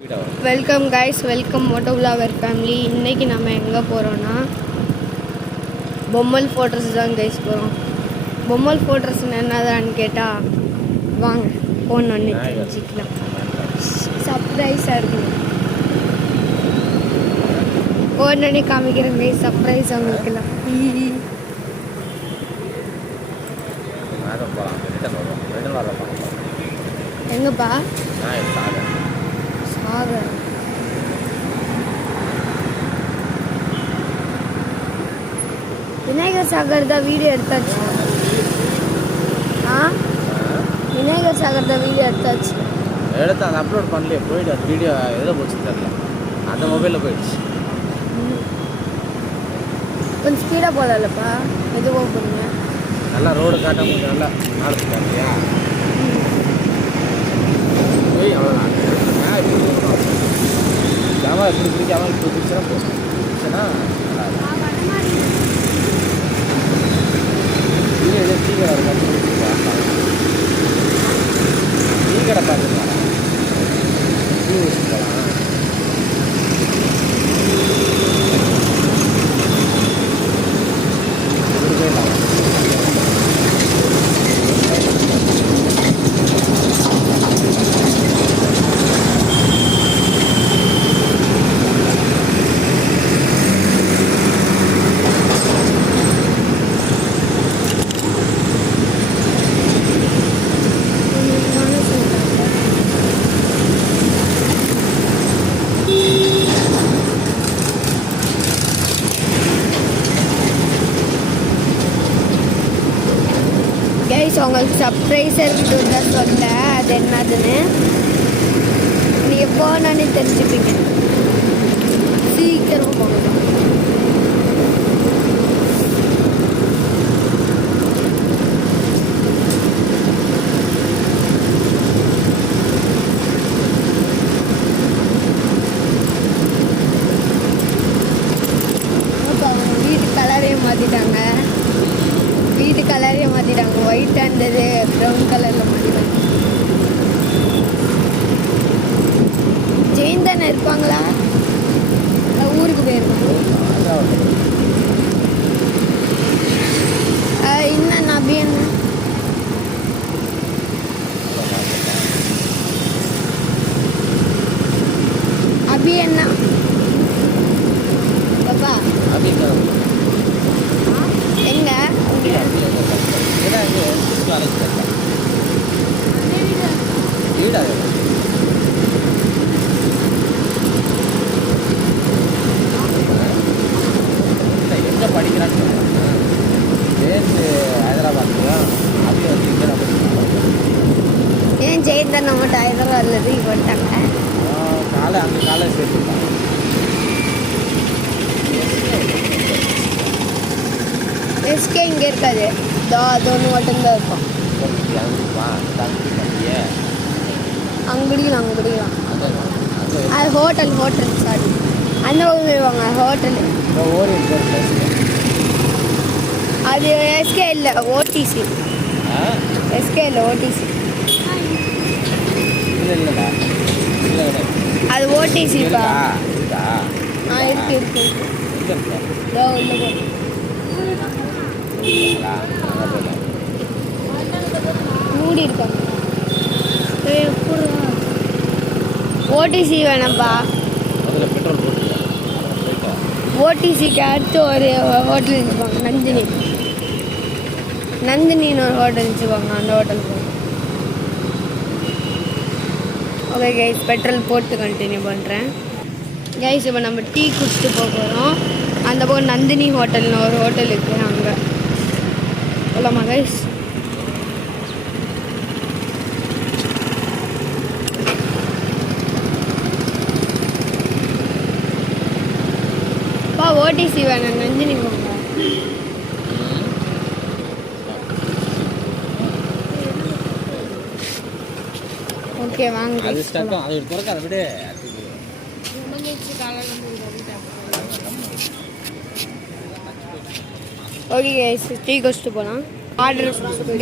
Welcome guys, welcome moto vlogger family. இன்றைக்கி நம்ம எங்கே போகிறோன்னா பொம்மல் ஃபோட்டோஸ் தான் கைஸ் போகிறோம். பொம்மல் ஃபோட்டோஸ் என்னதான்னு கேட்டால் வாங்க போனோன்னு தெரிஞ்சுக்கலாம். சர்ப்ரைஸாக இருக்குது. போனோடனே காமிக்கிறேன் கைஸ், சர்ப்ரைஸ் அவங்களுக்குலாம். எங்கப்பா? விநாயகர் சாகர் தான் வீடியோ எடுத்தாச்சு. விநாயகர் சாகர் தான் வீடியோ எடுத்தாச்சு. எடுத்து அதை அப்லோட் பண்ணலையே, போயிட்டு அது வீடியோ எதை போச்சு தெரியல, அந்த மொபைலில் போயிடுச்சு. கொஞ்சம் ஸ்பீடாக போகலப்பா, எதுவோ போடுங்க. நல்லா ரோடு காட்ட கொஞ்சம் நல்லா நாளைக்கு காட்டியா போய் அவ்வளோதான். ஜாமா இப்படி பிடிக்காம இப்படி பிடிச்சா போச்சுன்னா டீ கடை டீ கடை பார்த்துக்கலாம், டீ வச்சுக்கலாம். உங்களுக்கு சர்ப்ரைஸ் இருக்குன்னு தான் சொல்ல, அது என்னதுன்னு நீங்கள் போனானே தெரிஞ்சுப்பீங்க. சீக்கிரமாக போகணும். வீட்டு கலரே மாற்றிட்டாங்க. வீட்டு கலரே மாற்றிட்டாங்க. ஒயிட்டாக இருந்தது ப்ரௌன் கலரில் மாற்றிட்டாங்க. ஜெயின் தானே இருப்பாங்களா? ஊருக்கு போயிருக்காங்க. இன்னும் நபி என்ன அபி என்ன பாப்பா எங்க எங்க படிக்கிறான்னு ஹைதராபாத். ஏன் ஜெயின் தான் நம்மகிட்ட ஹைதராபாத்ல இருந்து போட்டாங்க. காலை அந்த காலேஜ் சேர்த்துருக்காங்க. எஸ்கே இங்கே இருக்காது, அது ஒன்று மட்டும்தான் இருக்கும். அங்கடியும் அது ஹோட்டல் சாரி அந்த பக்கம் போயிடுவாங்க. ஹோட்டலு அது எஸ்கே இல்லை, ஓடிசி. எஸ்கே இல்லை, ஓடிசி. அது ஓடிசிப்பா. இருக்கு உள்ள மூடி இருக்காங்க. ஓடிசி வேணாம்ப்பா. ஓடிசிக்கு அடுத்து ஒரு ஹோட்டல் இருந்துப்பாங்க, நந்தினின்னு ஒரு ஹோட்டல் இருந்துச்சுப்பாங்க. அந்த ஹோட்டலுக்கு ஓகே கைஸ், பெட்ரோல் போட்டு கண்டினியூ பண்ணுறேன் கைஸ். இப்போ நம்ம டீ குடிச்சிட்டு போகிறோம். அந்த பக்கம் நந்தினி ஹோட்டல்னு ஒரு ஹோட்டல் இருக்குது, அங்கே போகலாமா கைஸ்? ஓடிசி வேணாம், நந்தினி போங்க. ஓகே வாங்க. ஓகே கைஸ், டீ குடிச்சிட்டு போகலாம்.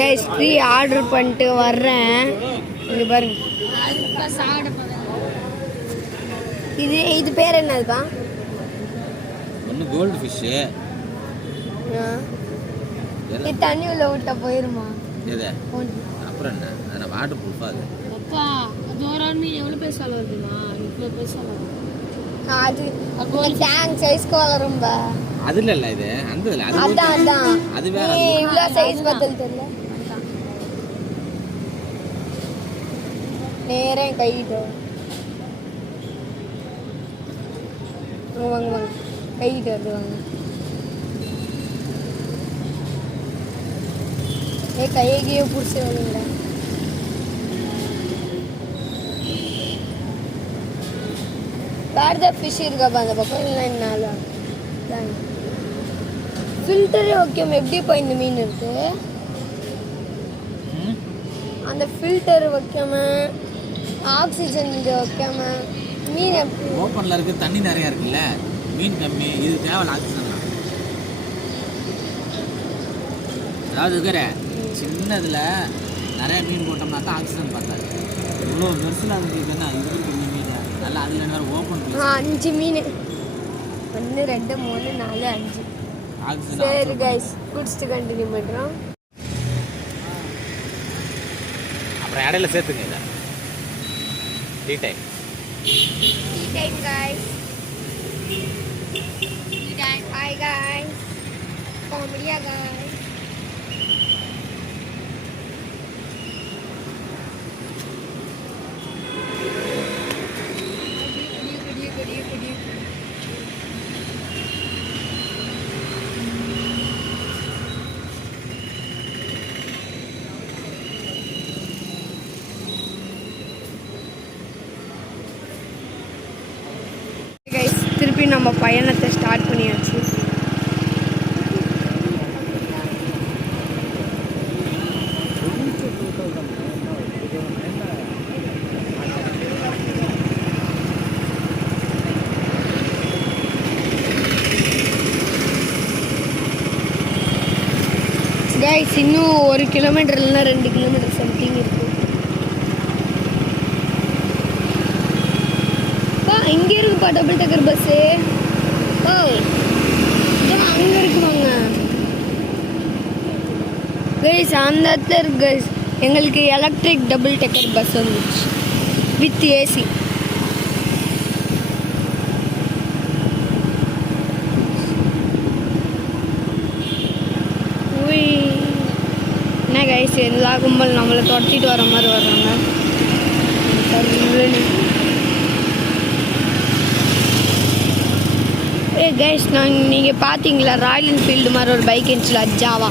கைஸ் டீ ஆர்டர் பண்ணிட்டு வர்றேன். இங்கே பாருங்க. இது பேர் என்னதுப்பா? ஒன்று கோல்டு ஃபிஷ்ஷு. இது தண்ணி உள்ள விட்டா போயிருமா? எது அப்புறம் என்ன அதை வாட்டர் ப்ரூஃபாக அது அப்பா அது ஒரு ஆள் மீன் எவ்வளோ பேசால வருதுமா? இவ்வளோ பேசால அது டேங்க் சைஸ்க்கு வளரும்பா. அது இல்லை இது அந்த இல்லை அது அதான் அதான் அது வேற. இவ்வளோ சைஸ் பத்தல் தெரியல. நேரம் கையிட்டு வாங்க வாங்க கையிட்டு வருது வாங்க. கையகையே பிடிச்சி வருங்களா? வேறு தான் ஃபிஷ் இருக்காப்பா அந்த பக்கம் இல்லை என்னால ஃபில்டரே ஓகே. எப்படி இப்போ இந்த மீன் இருக்கு? அந்த ஃபில்டர் வைக்காம ஆக்சிஜன் இது வைக்காம மீன் எப்படி ஓப்பனில் இருக்குது? தண்ணி நிறையா இருக்குல்ல, மீன் கம்மி, இது தேவையில்ல ஆக்சிஜன் தான். அதாவது இருக்கிற சின்னதில் நிறைய மீன் போட்டோம்னா தான் ஆக்சிஜன் பார்த்தாரு. இவ்வளோ பெருசில் அதுக்கு என்ன இது இருக்குது மீன் நல்லா அதில் என்ன ஓப்பன் 5 மீன் 1 2 3 4 5. ஆக்சிஜன். சரி கைஸ் குடிச்சிட்டு கண்டினியூ பண்ணுறோம். அப்புறம் இடையில சேர்த்துங்க இதை tea time. Tea time guys. Tea time. Hi guys. Comedy guys. Guys திருப்பி நம்ம பயணத்தை ஸ்டார்ட் பண்ணியாச்சு. கைஸ் இன்னும் 1 கிலோமீட்டர் இல்லைன்னா 2 கிலோமீட்டர் சம்திங் இருக்கு. இங்கே இருக்குப்பா டபுள் டக்கர் பஸ்ஸு. ஓ அங்கே இருக்குவாங்க கைஸ். அந்த இடத்துல இருக்கு கைஸ். எங்களுக்கு எலக்ட்ரிக் டபுள் டக்கர் பஸ் வந்துச்சு வித் ஏசி. என்ன கைஸ் எல்லா கும்பல் நம்மளை துரத்திட்டு வர மாதிரி வர்றாங்க. கைஸ் நீங்கள் பார்த்தீங்களா ராயல் என்ஃபீல்டு மாதிரி ஒரு பைக் இருந்துச்சுல ஜாவா.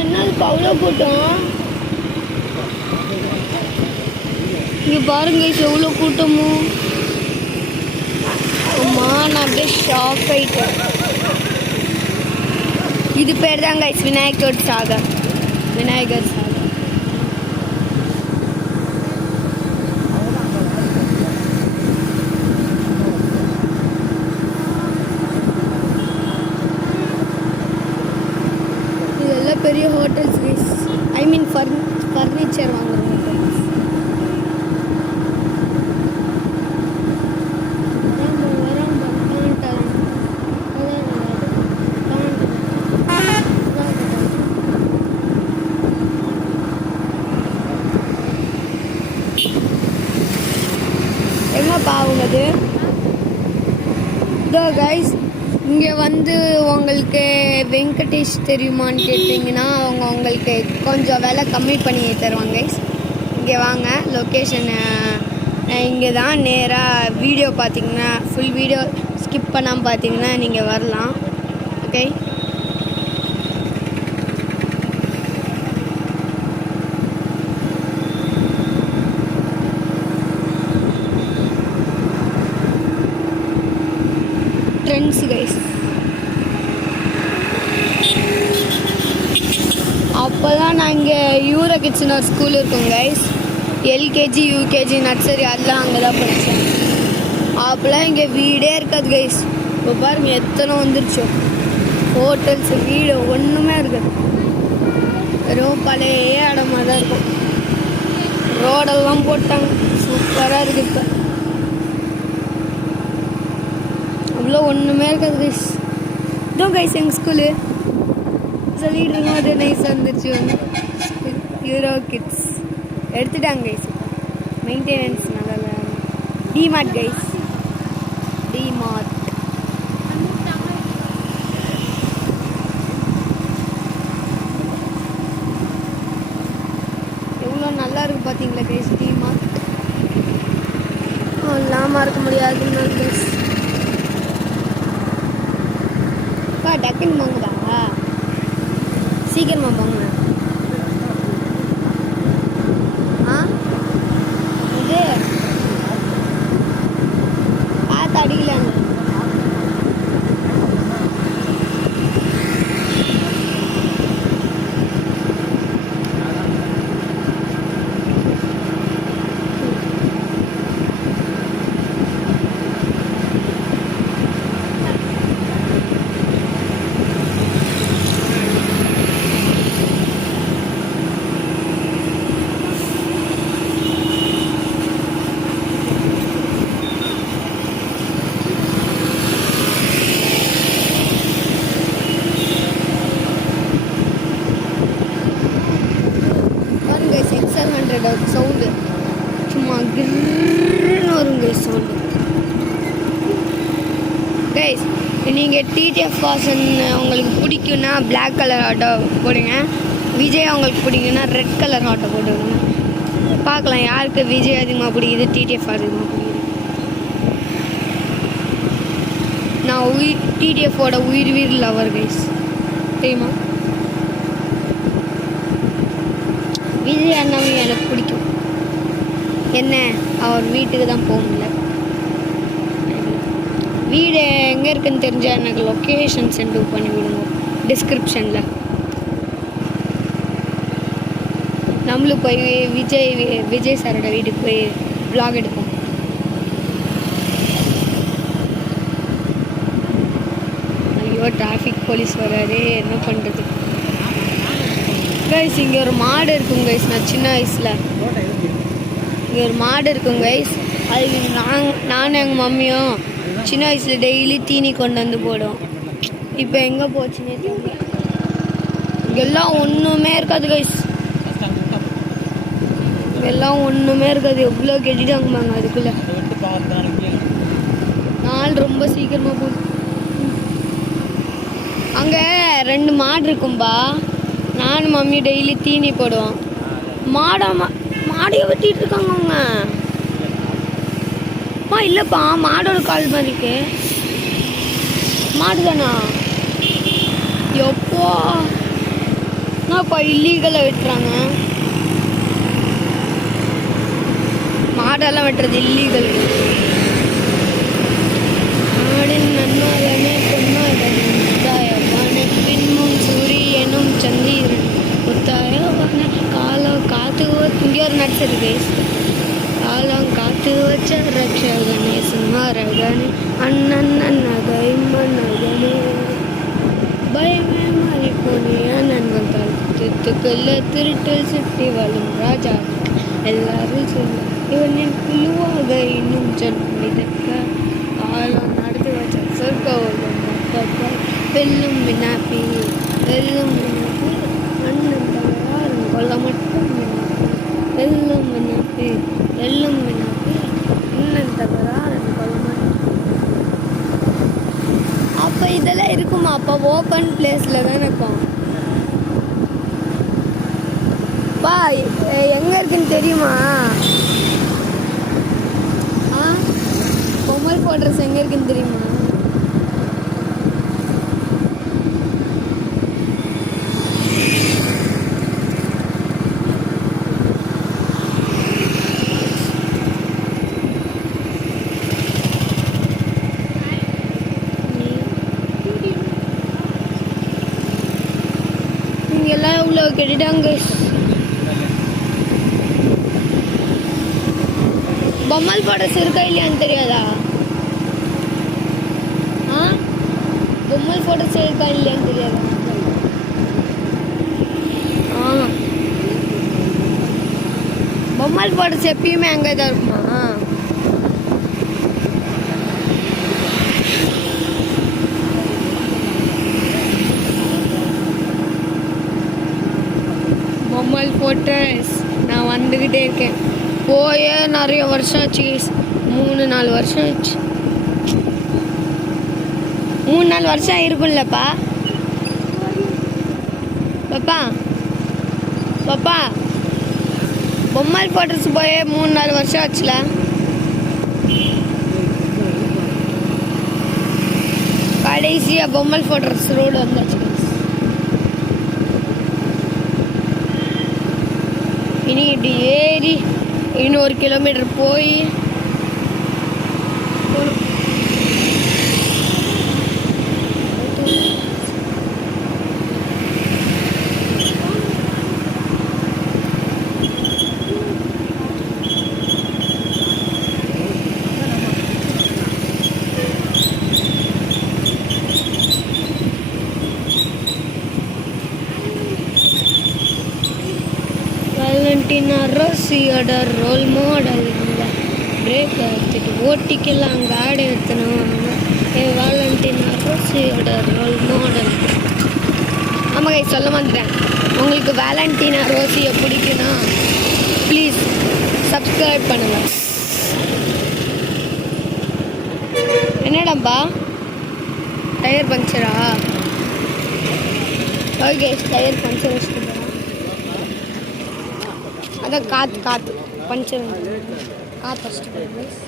என்னது அவ்வளோ கூட்டம் இங்கே பாருங்க கைஸ் எவ்வளோ கூட்டமும். அம்மா நான் அப்படியே ஷாக் ஆகிட்டேன். இது பேர் தான் கைஸ் விநாயகர் சாகர். விநாயகர் சாகர். இதெல்லாம் பெரிய ஹோட்டல்ஸ் கைஸ். ஐ மீன் ஃபர்னிச்சர் வாங்குற ஹோட்டல்ஸ். எங்கப்பா ஆகுது இதோ கைஸ். இங்கே வந்து உங்களுக்கு வெங்கடேஷ் தெரியுமான்னு கேட்டிங்கன்னா அவங்க உங்களுக்கு கொஞ்சம் விலை கம்மி பண்ணி தருவாங்க கைஸ். இங்கே வாங்க, லொக்கேஷன் இங்கே தான். நேராக வீடியோ பார்த்தீங்கன்னா ஃபுல் வீடியோ ஸ்கிப் பண்ணாமல் பார்த்தீங்கன்னா நீங்கள் வரலாம். Okay trends guys. அப்போ தான் நான் இங்கே யூரோ கிட்ஸ்னு ஒரு ஸ்கூல் இருக்கோம் கைஸ். எல்கேஜி யூகேஜி நர்சரி அதெல்லாம் அங்கே தான் படித்தேன். அப்போலாம் இங்கே வீடே இருக்காது கைஸ். இப்போ பாருங்க எத்தனை வந்துருச்சோ ஹோட்டல்ஸ், வீடு ஒன்றுமே இருக்காது. வெறும் பழைய இடமா தான் இருக்கும். ரோடெல்லாம் போட்டாங்க. தான் இருக்குது இப்போ. அவ்வளோ ஒன்றுமே இருக்காது கைஸ். இதோ கைஸ் எங்கள் ஸ்கூலு சொல்லிட்டு இருக்கோம். அது நைஸாக இருந்துச்சு. யூரோ கிட்ஸ் எடுத்துட்டாங்க கைஸ். மெயின்டெனன்ஸ் நல்லா. DMart guys, DMart. எவ்வளோ நல்லா இருக்கு பார்த்தீங்களா கைஸ் டிமார்ட். இல்லாமல் இருக்க முடியாதுன்னு கைஸ். டக்குன்னு போங்குதா, சீக்கிரமாக போங்க. இது பார்த்து அடிக்கலாங்க. சவுண்டு சும்மா கிருன்னு வரும் கைஸ் சவுண்டு. கைஸ் நீங்கள் டிடிஎஃப் வாசன் உங்களுக்கு பிடிக்குன்னா பிளாக் கலர் ஆட்டோ போடுங்க. விஜய் உங்களுக்கு பிடிக்குன்னா ரெட் கலர் ஆட்டோ போட்டுருங்க. பார்க்கலாம் யாருக்கு விஜய் அதிகமாக பிடிக்குது, டிடிஎஃப் அதிகமாக பிடிக்குது. நான் டிடிஎஃபோட உயிர் லவர் கைஸ், தெரியுமா? விஜய் அண்ணாவும் எனக்கு பிடிக்கும். என்ன அவர் வீட்டுக்கு தான் போக முடியல. வீடு எங்கே இருக்குன்னு தெரிஞ்சால் எனக்கு லொக்கேஷன் சென்ட் பண்ணி விடுங்க டிஸ்கிரிப்ஷனில். நம்மளும் போய் விஜய் சாரோட வீட்டுக்கு போய் vlog எடுப்போம். ஐயோ டிராஃபிக் போலீஸ் வராது, என்ன பண்ணுறது கைஸ். இங்கே ஒரு மாடு இருக்குங்க கைஸ். நான் சின்ன வயசில் இங்கே ஒரு மாடு இருக்குங்க கைஸ். அதுக்கு நானும் எங்கள் மம்மியும் சின்ன வயசில் டெய்லி தீனி கொண்டு வந்து போடுவோம். இப்போ எங்கே போச்சுன்னே தெரியல. இங்கெல்லாம் ஒன்றுமே இருக்காது கைஸ். இங்கெல்லாம் ஒன்றுமே இருக்காது. எவ்வளோ கெட்டிட்டாங்கம்பாங்க அதுக்குள்ளே. நாள் ரொம்ப சீக்கிரமாக போகுது. அங்கே 2 மாடு இருக்கும்பா. நானும் மம்மி டெய்லி தீனி போடுவோம். மாடையை வெட்டிட்டு இருக்காங்க அவங்க. இல்லைப்பா மாடோட கால் மாதிரி இருக்கு. மாடு தானா? எப்போ என்னப்பா இல்லீகலாக வெட்டுறாங்க. மாடெல்லாம் வெட்டுறது இல்லீகல். மாடின் நன்மகனே பொன்மகனே முத்தாயவனே பின்மும் சூரியனும் சந்திரன் முத்தாயவனே காலம் காத்து இங்கே ஒரு நடிச்சிருக்கு. காலம் காத்து வச்ச ரக்ஷகனே சுமாரகனே அண்ணன் நகை மன்னகனே பயமே மாறி போனியா நண்பர்கள் திருத்துக்குள்ள திருட்டில் சுற்றி வாழும் ராஜா எல்லாரும் சொல்லு இவனின் குழுவாக இன்னும் சொல்லிதற்க காலம் நடத்தி வச்ச சொர்க்க வெல்லும் வினாப்பி வெல்லும் வினாப்பி அண்ணன் தவறாரும் கொல்ல மட்டும் வெல்லும் வினாப்பி வெல்லும் வினாப்பி அண்ணன் தவறாரும் கொல்ல மட்டும். அப்போ இதெல்லாம் இருக்குமா? அப்போ ஓப்பன் பிளேஸில் தானே இருக்கும். பா எங்கே இருக்குன்னு தெரியுமா? பொம்மல் குவார்டர்ஸ் எங்கே இருக்குன்னு தெரியுமா? எல்லாம் இவ்வளோ கெட்டுட்டாங்க. பொம்மல் குவார்டர்ஸ் இருக்கா இல்லையான்னு தெரியாதா? பொம்மல் குவார்டர்ஸ் இருக்கா இல்லையான்னு தெரியாதா? பொம்மல் குவார்டர்ஸ் எப்பயுமே அங்கே தான் இருக்குமா? வந்துக்கிட்டே இருக்கேன். போயே நிறைய வருஷம் ஆச்சு, 3-4 வருஷம் ஆச்சு. 3-4 வருஷம் இருக்கும்லப்பா. பாப்பா பாப்பா பொம்மல் போட்டர்ஸ் போய் 3-4 வருஷம் ஆச்சுல. கடைசியாக பொம்மல் போட்டர்ஸ் ரோடு வந்தாச்சு. இனி இப்படி ஏறி இன்னும் 1 கிலோமீட்டர் போய் வேலண்டினா ரோசியோட ரோல் மாடல் பிரேக் எடுத்துட்டு ஓட்டிக்கலாம் காடி எடுத்துனோம். வேலண்டினா ரோசியோட ரோல் மாடல். ஆமாம் கை சொல்ல மாட்டேன். உங்களுக்கு வேலண்டினா ரோசியை பிடிக்குன்னா ப்ளீஸ் சப்ஸ்கிரைப் பண்ணுங்க. என்னடாப்பா டயர் பஞ்சரா? ஓகே டயர் பஞ்சர் வச்சுட்டு போகிறோம். அதான் காற்று பஞ்சர் காற்று வச்சுட்டு போகிறோம்.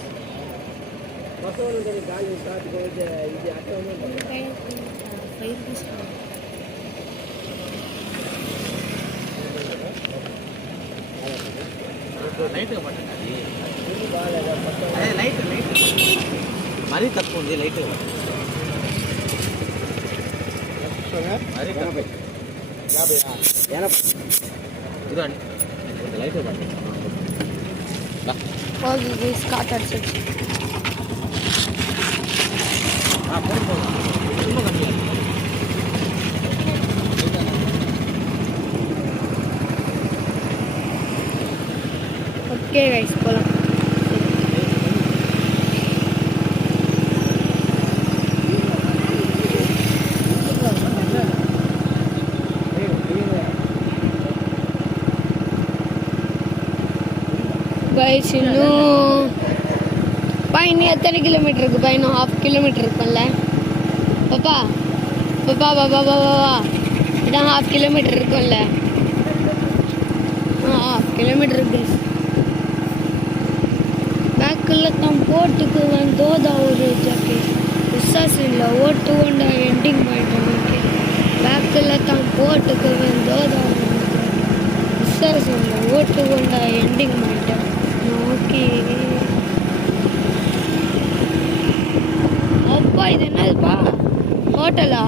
మరీ తక్కువ ఉంది లైట్ ఇదండి లైట్ காற்று அடிச்சிச்சு. ஓகே கைஸ் போகலாம். கைஸ் இன்னும் இன்னும் எத்தனை கிலோமீட்டர் இருக்குப்பா? இன்னும் 1/2 கிலோமீட்டர் இருக்கும்ல பாப்பா? பாப்பா பாப்பா பாப்பா இதான் 1/2 கிலோமீட்டர் இருக்கும்ல? 1/2 கிலோமீட்டர் இருக்கு. பேக்கில் தான் போட்டுக்கு வந்தோதா ஒரு ஜாக்கெட் விசாசில் ஓட்டு கொண்ட எண்டிங் பண்ணிட்டோம். பேக்கில் தான் போட்டுக்கு வந்தோதா விசாசில் ஓட்டு கொண்ட எண்டிங் பண்ணிட்டேன். ஓகே அப்பா இது என்னதுப்பா? ஹோட்டலா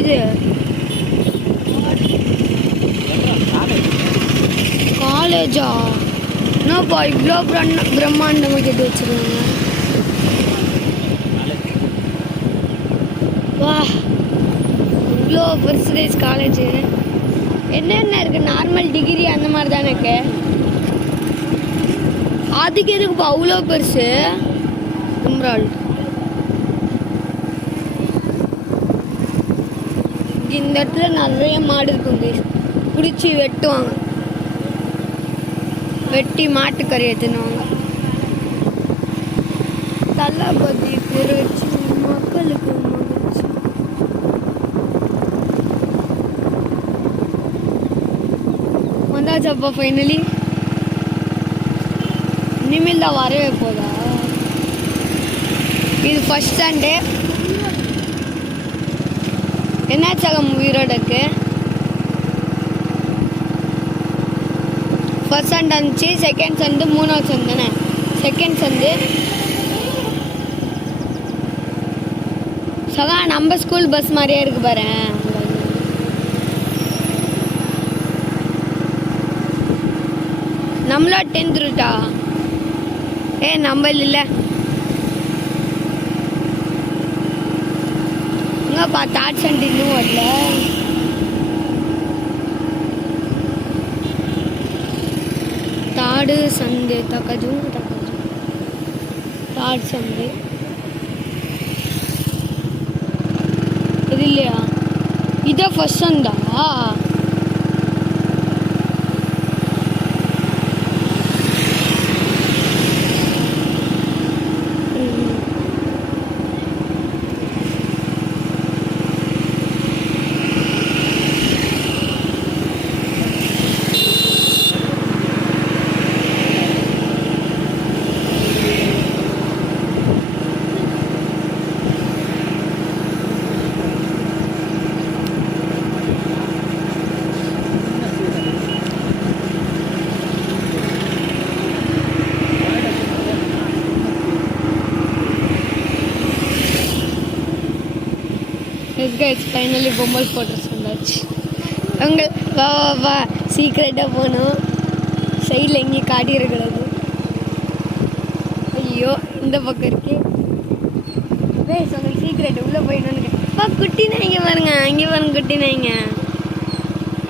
இது? காலேஜா? என்னப்பா இவ்வளோ பிரம்மாண்டமாக கேட்டு வச்சுருக்காங்க. வா இவ்வளோ பெருசு காலேஜு. என்னென்ன இருக்குது? நார்மல் டிகிரி அந்த மாதிரி தானே இருக்கு. அதுக்கு எதுக்குப்பா அவ்வளோ பெருசு? எம்ரால்ட் இந்த இடத்துல நிறைய மாடு இருக்குங்க. பிடிச்சி வெட்டுவாங்க, வெட்டி மாட்டுக்கறி எடுத்துனுவாங்க. தளபதி பேர் வச்சு மக்களுக்கு மகிழ்ச்சி. வந்தாச்சப்பா ஃபைனலி. இனிமேல் தான் வரவே போதா? இது ஃபர்ஸ்ட் ஸ்டாண்டு. என்னாச்சாகம் உயிரோடக்கு ஃபர்ஸ்ட் ஸ்டாண்ட் இருந்துச்சு, செகண்ட் சந்து, 3ஆவது சந்து தானே? செகண்ட் சந்து சகா நம்ம ஸ்கூல் பஸ் மாதிரியே இருக்கு பாரு. நம்மளா 10th ரூட்டா? நம்ம இல்லை இங்கப்பா. தேர்ட் சண்டு இன்னும் வரல. தாடு சந்து தக்கஜும் தாட் சந்து இது இல்லையா? இதான் ஃபர்ஸ்ட் சந்தா? கைஸ் ஃபைனலி பொம்மை போட்டு சொன்னாச்சு. உங்கள் வா வா வா சீக்கிரட்டாக போகணும். சைடில் எங்கேயும் காட்டிடக்கூடாது. ஐயோ இந்த பக்கம் இருக்கு. கைஸ் உங்களுக்கு சீக்கிரட் உள்ளே போயிடணுன்னு அப்பா குட்டி நாய்ங்க பாருங்க. அங்கே பாருங்க குட்டி நாய்ங்க.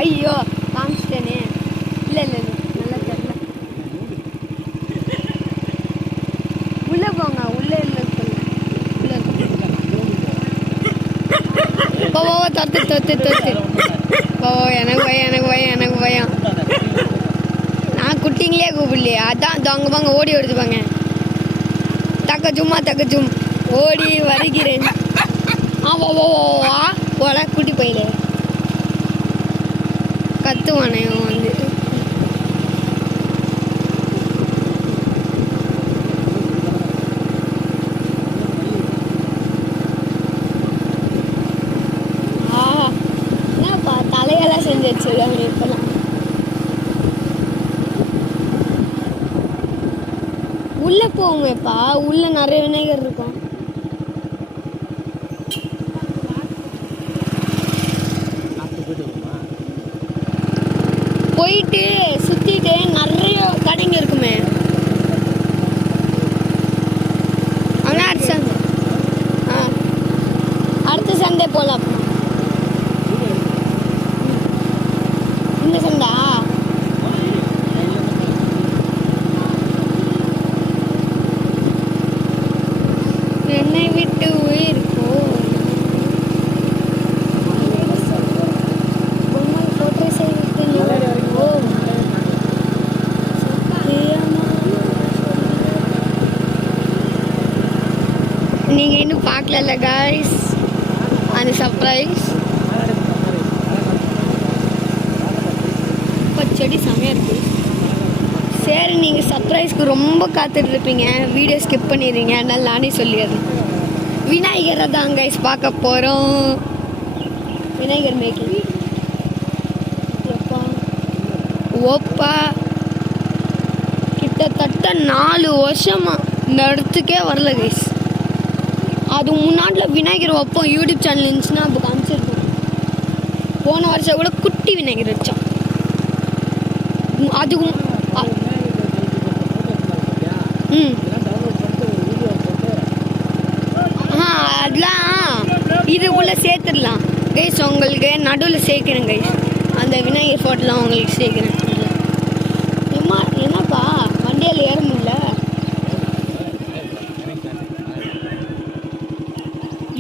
ஐயோ காமிச்சிட்டேனே. இல்லை இல்லை இல்லை நல்லா தெரியல. உள்ளே போங்க. உள்ளே இல்லை உள்ளே போவோ தொத்து தொத்து தொத்து போவோ. எனக்கு பயம். நான் குட்டிங்களே கூப்பிடலையே. அதான் அங்கே பாங்க ஓடி வருதுப்பாங்க. தக்க சும் ஓடி வருகிறேன். போல குட்டி போயில கத்துவானே வந்து. என்னப்பா தலையெல்லாம் செஞ்சு வச்சிருக்காங்க இப்பெல்லாம். உள்ள போவோமேப்பா. உள்ள நிறைய விநாயகர் இருக்கும். போயிட்டு சுத்திட்டு நிறைய கடைங்க இருக்குமே. ஆனால் அடுத்த சந்தை போகலாம். இந்த சந்தா என்னை விட்டு உயிர் போ. பொம்மை போட்டு செய்விட்டு போ. நீங்கள் இன்னும் பார்க்கல காய்ஸ் அந்த சர்ப்ரைஸ். செடி செமையாக இருக்குது. சரி நீங்கள் சர்ப்ரைஸ்க்கு ரொம்ப காத்துட்ருப்பீங்க. வீடியோ ஸ்கிப் பண்ணிடுறீங்க. அதனால் நானே சொல்லிடுறேன். விநாயகரை தான் கைஸ் பார்க்க போகிறோம். விநாயகர் மேக்கிங். ஓப்பா கிட்டத்தட்ட 4 வருஷமா இந்த இடத்துக்கே வரல கைஸ். அது முன்னாடில் விநாயகர் வைப்போம். யூடியூப் சேனல் இருந்துச்சுன்னா அப்போ காமிச்சிருக்கோம். போன வருஷம் கூட குட்டி விநாயகர் வச்சோம். அதுவும் அதெல்லாம் இதுக்குள்ளே சேர்த்துடலாம் கைஸ். உங்களுக்கு நடுவில் சேர்க்கிறேன் கைஸ். அந்த விநாயகர் ஃபோட்டோலாம் உங்களுக்கு சேர்க்கிறேன். என்னப்பா வண்டியில் ஏற முடியல.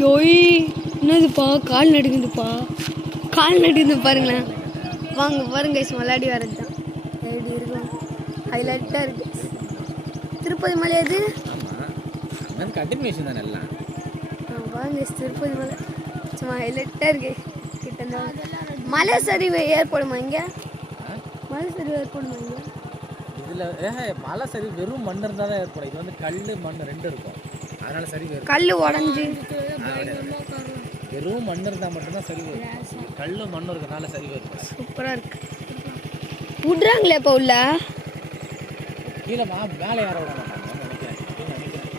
யோய் என்னதுப்பா கால் நடுங்குதுப்பா. கால் நடுங்குது பாருங்களேன். வாங்க பாருங்க கைஸ் விளையாடி வரது தான். எப்படி இருக்கும் ஹைலைட்டாக இருக்குது. திருப்பதி மலை அது கண்டினியூஷன் தான் எல்லாம். பாருங்க திருப்பதி மலை சும்மா ஹைலைட்டாக இருக்கு. கிட்ட மலை சரிவு ஏற்படுமா இங்கே? மலை சரிவு ஏற்படுமா இங்கே? இதில் மலை சரிவு வெறும் மண் இருந்தால் தான் ஏற்படும். இது வந்து கல் மண் 2 இருக்கும். அதனால சரிவு கல் உடஞ்சி வெறும் மண் இருந்தால் மட்டும்தான் சரிவு. கல் மண் இருக்கிறதுனால சரிவு இருக்கும். சூப்பராக இருக்கு. விட்றாங்களே இப்போ உள்ள கீழே மேலே ஏற விட மாட்டாங்க நினைக்கிறேன்.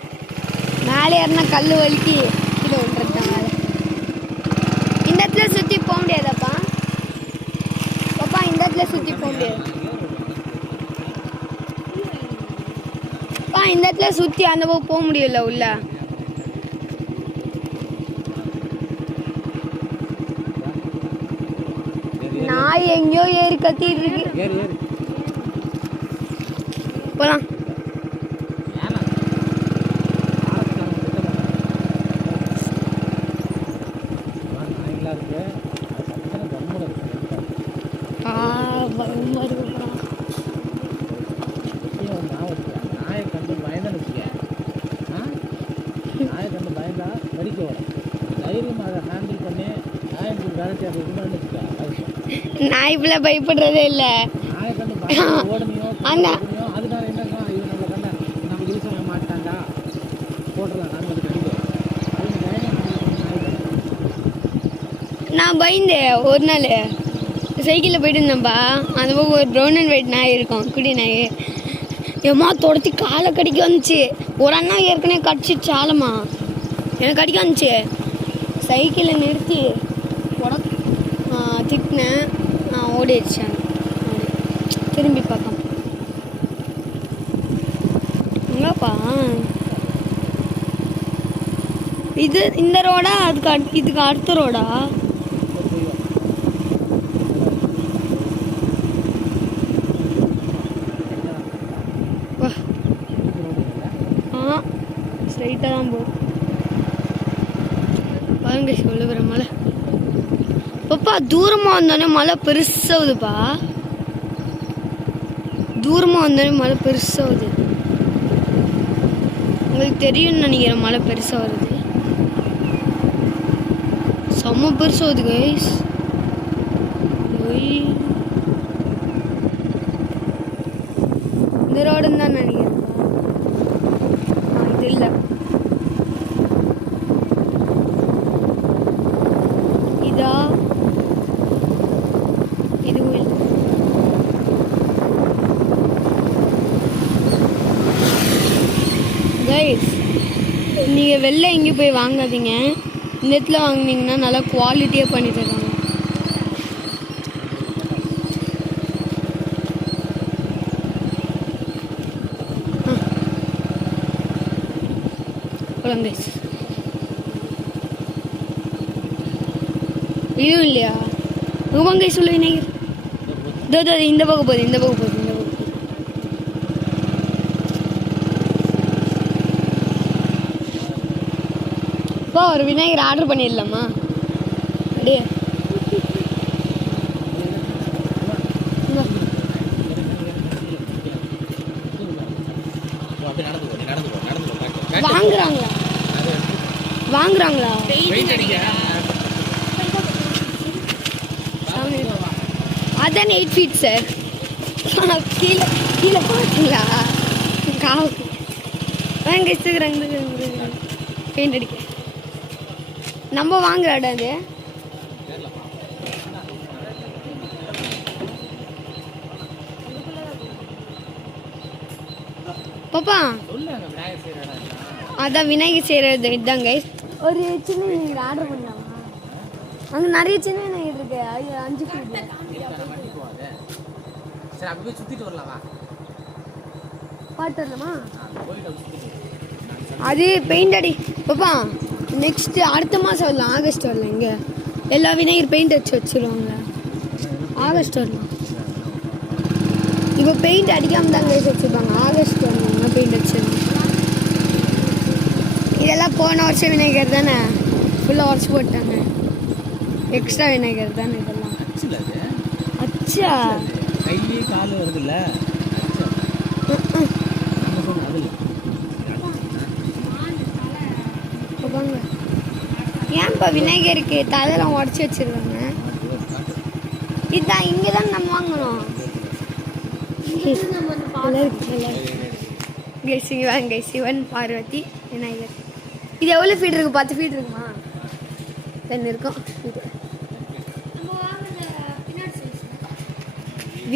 மேலே ஏறினா கல் வலிக்கு கீழே விட்டுறதாங்க. இந்த இடத்துல சுற்றி போக முடியாதாப்பா? பாப்பா இந்த இடத்துல சுற்றி போக முடியாது. இந்த இடத்துல சுற்றி அந்த பக்கம் போக முடியல உள்ள. நாய் எங்கேயோ ஏறி கத்திட்டு இருக்கு. போலாம். நாயை கண்டு பயந்தா வடிக்க வரும். தைரியம் அதை ஹேண்டில் பண்ணி நாய்க்கு வேலைக்கு அது இருந்தான்னு வச்சுக்க. நாய் பிள்ளை பயப்படுறதே இல்லை. நாயை கண்டு பயந்து ஓடனையோ அதனால என்னன்னா இவன் நம்மளை கண்டா நம்ம யூஸ் பண்ண மாட்டாண்டா போட்டுடலாம். நாங்கள் அது கண்டிப்போம். நான் பயந்தேன் ஒரு நாள். சைக்கிளில் போயிட்டு இருந்தேன்ப்பா. அந்த பக்கம் ஒரு ப்ரௌன் அண்ட் ஒயிட் நாய் இருக்கும், குடி நாய். ஏம்மா தொடச்சி காலை கடிக்க வந்துச்சு. ஒரு அண்ணா ஏற்கனவே கடிச்சிச்சு ஆழமா. எனக்கு கடிக்க வந்துச்சு. சைக்கிளை நிறுத்தி திட்டினேன், நான் ஓடிடுச்சேன். திரும்பி பார்க்காம எங்கப்பா இது? இந்த ரோடா? இதுக்கு அடுத்த ரோடா? வா. ஆ ஸ்ட்ரைட்டாக தான் போகும். பாருங்க சொல்லுகிற மலை. பாப்பா தூரமாக வந்தோடனே மலை பெருசாகுதுப்பா. தூரமாக வந்தோடனே மலை பெருசாகுது. உங்களுக்கு தெரியும்னு நினைக்கிறேன் மலை பெருசாக வருது. செம்ம பெருசாகுது கைஸ். இந்த ரோடுன்னு தான் நினைக்கிறேன். இது இல்லை. இதா? இதுவும் இல்லை. கைஸ் நீங்கள் வெளில எங்கேயும் போய் வாங்காதீங்க. இந்த இடத்துல வாங்கினீங்கன்னா நல்லா குவாலிட்டியாக பண்ணி தருவாங்க. கைஸ் இதுவும் இல்லையா? ரூபாங்கை சொல்லுவீங்க. இந்த பக்கம் போகுது, இந்த பக்கம் போகுது, இந்த பக்கம் போகுது. இப்போ ஒரு விநாயகர் ஆர்டர் பண்ணிடலாமா? அப்படியே வாங்குறாங்களா? வாங்குறாங்களா? அதான் 8 feet சார். கீழே கீழே பார்த்தீங்களா? காவு வாங்க வச்சுக்கிறாங்க. பெயிண்ட் அடிக்க நம்ம வாங்குற இடம் அது. பாப்பா அதான் விநாயகர் செய்கிறது இதுதாங்க. ஒரு சின்ன விநாயகர் ஆர்டர் பண்ணலாமா? அங்கே நிறைய சின்ன விநாயகர் இருக்கு. 5 feet. பாட்டு வரலாமா? அது பெயிண்ட் அடி பாப்பா. நெக்ஸ்ட் அடுத்த மாதம் வரலாம். ஆகஸ்ட் வரலாம். இங்கே எல்லா விநாயகர் பெயிண்ட் அடிச்சு வச்சுருவாங்க. ஆகஸ்ட் வரலாம். இப்போ பெயிண்ட் அடிக்காமல் தான் வச்சுருப்பாங்க. ஆகஸ்ட் வரணும்னா பெயிண்ட் அடிச்சிடலாம். இதெல்லாம் போன வருஷம் விநாயகர் தானே, ஃபுல்லாக உடச்சி போட்டாங்க. எக்ஸ்ட்ரா விநாயகர் தானே இதெல்லாம். அச்சா கையிலே கால் வருதுல்ல. ஏன்ப்பா விநாயகருக்கு தலையெல்லாம் உடச்சி வச்சிருக்காங்க? இதுதான் இங்கே தான் நம்ம வாங்கணும். வாங்க சிவன் பார்வதி விநாயகர். இது எவ்வளோ ஃபீட் இருக்கு? 10 feet இருக்குமா? 10 இருக்கும்.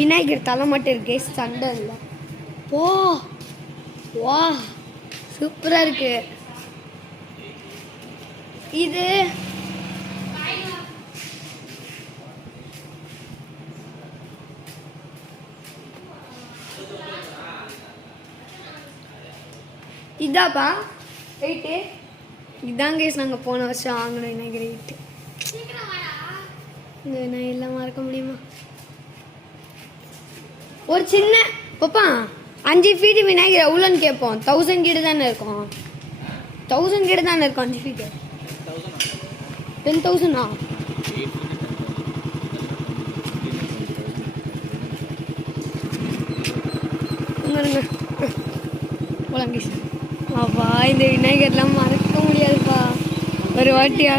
விநாயகர் தலை மட்டும் இருக்கு. சண்டை இல்லை. ஓ வா சூப்பராக இருக்கு. இது இதாப்பா வெயிட்டு. இதான் கேஸ் நாங்கள் போன வருஷம் வாங்கினோம் விநாயகர் வெயிட்டு. இந்த விநாயகர் எல்லாம் மறக்க முடியுமா? ஒரு சின்ன பாப்பா 5 feet விநாயகர் எவ்வளோன்னு கேட்போம். 1000 கிட்ட தானே இருக்கும். 1000 கிட்ட தானே இருக்கும். 5 feet 10,000. போலாம் கேஸ். அப்பா இந்த விநாயகர்லாம் மறக்க முடியாதுப்பா. ஒரு வாட்டியா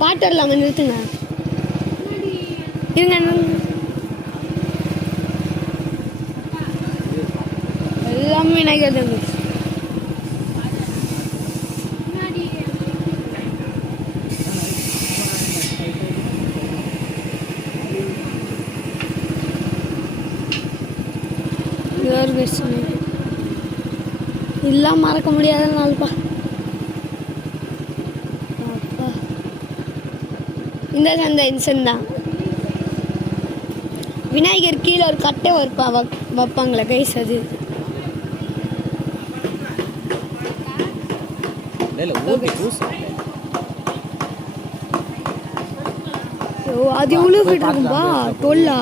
பாட்டு வரலாங்க. நிறுத்துங்க இருங்க. எல்லாமே விநாயகர் தான். இதெல்லாம் மறக்க முடியாத நாள்ப்பா. அப்பா இந்த சந்தை இன்சன் தான். விநாயகர் கீழே ஒரு கட்டை வைப்பாங்களே கைஸ் அது. அது எவ்வளோ ஃபீட் இருக்கும்பா? 12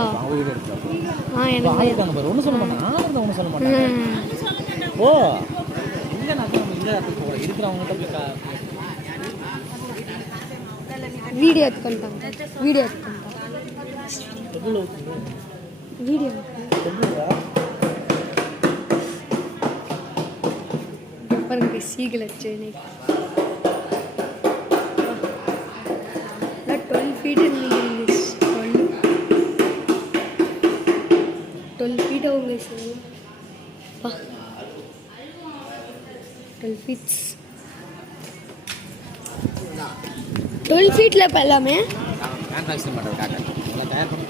எனக்கு ஒன்றும் சொல்ல மாட்டேன். ஒன்றும் சொல்ல மாட்டேன். ஓ இங்கே நான் இருக்கிறவங்ககிட்ட வீடியோ எடுத்துக்கிட்டாங்க. வீடியோ பாருங்க சீக்கிரம் வச்சு 12 ஃபீட் இருந்தீங்க. 12 ஃபீட் அவங்க 12 ஃபீட்ஸ் 12 ஃபீட்டில் இப்போ எல்லாமே மேனுஃபேக்சரிங் பண்ணுறது காட்ட தயார் பண்ணி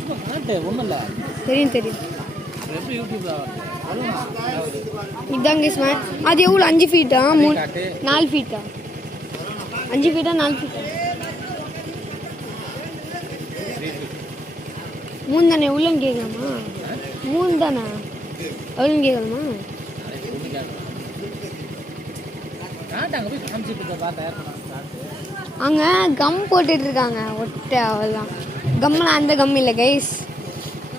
ஒன்றும் இல்லை. தெரியும் எப்படி யூடியூப்பில் இதாங்க அது எவ்வளோ? 5 ஃபீட்டா 4 ஃபீட்டா? 5 ஃபீட்டா 4 ஃபீட்டா? 3 தானே? எவ்வளோன்னு கேட்கலாமா? 3 தானே? எவ்வளோன்னு கேட்கலாமா? அங்கே கம் போட்டுட்டு இருக்காங்க. ஒட்டை அவள்தான் கம்மெலாம். அந்த கம் இல்லை கைஸ்,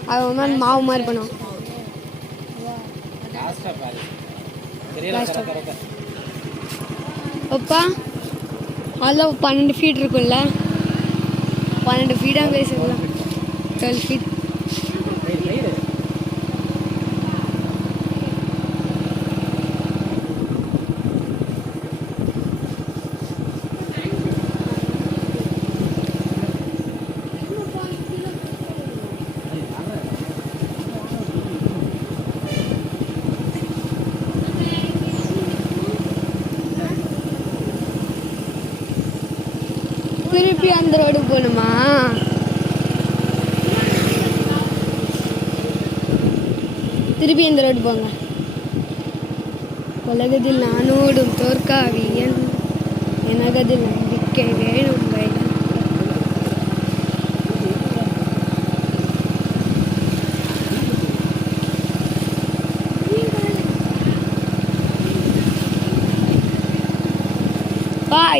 அது ஒரு மாதிரி மாவு மாதிரி பண்ணுவோம். அப்பா அதில் 12 ஃபீட் இருக்குல்ல? 12 ஃபீட்டாக கைஸ் இருக்கலாம். 12 ஃபீட். திருப்பி அந்த ரோடு போகணுமா? திருப்பி இந்த ரோடு போங்க. உலகத்தில் நானோடும் தோற்காவியன் எனகதில் நம்பிக்கை வேணும்.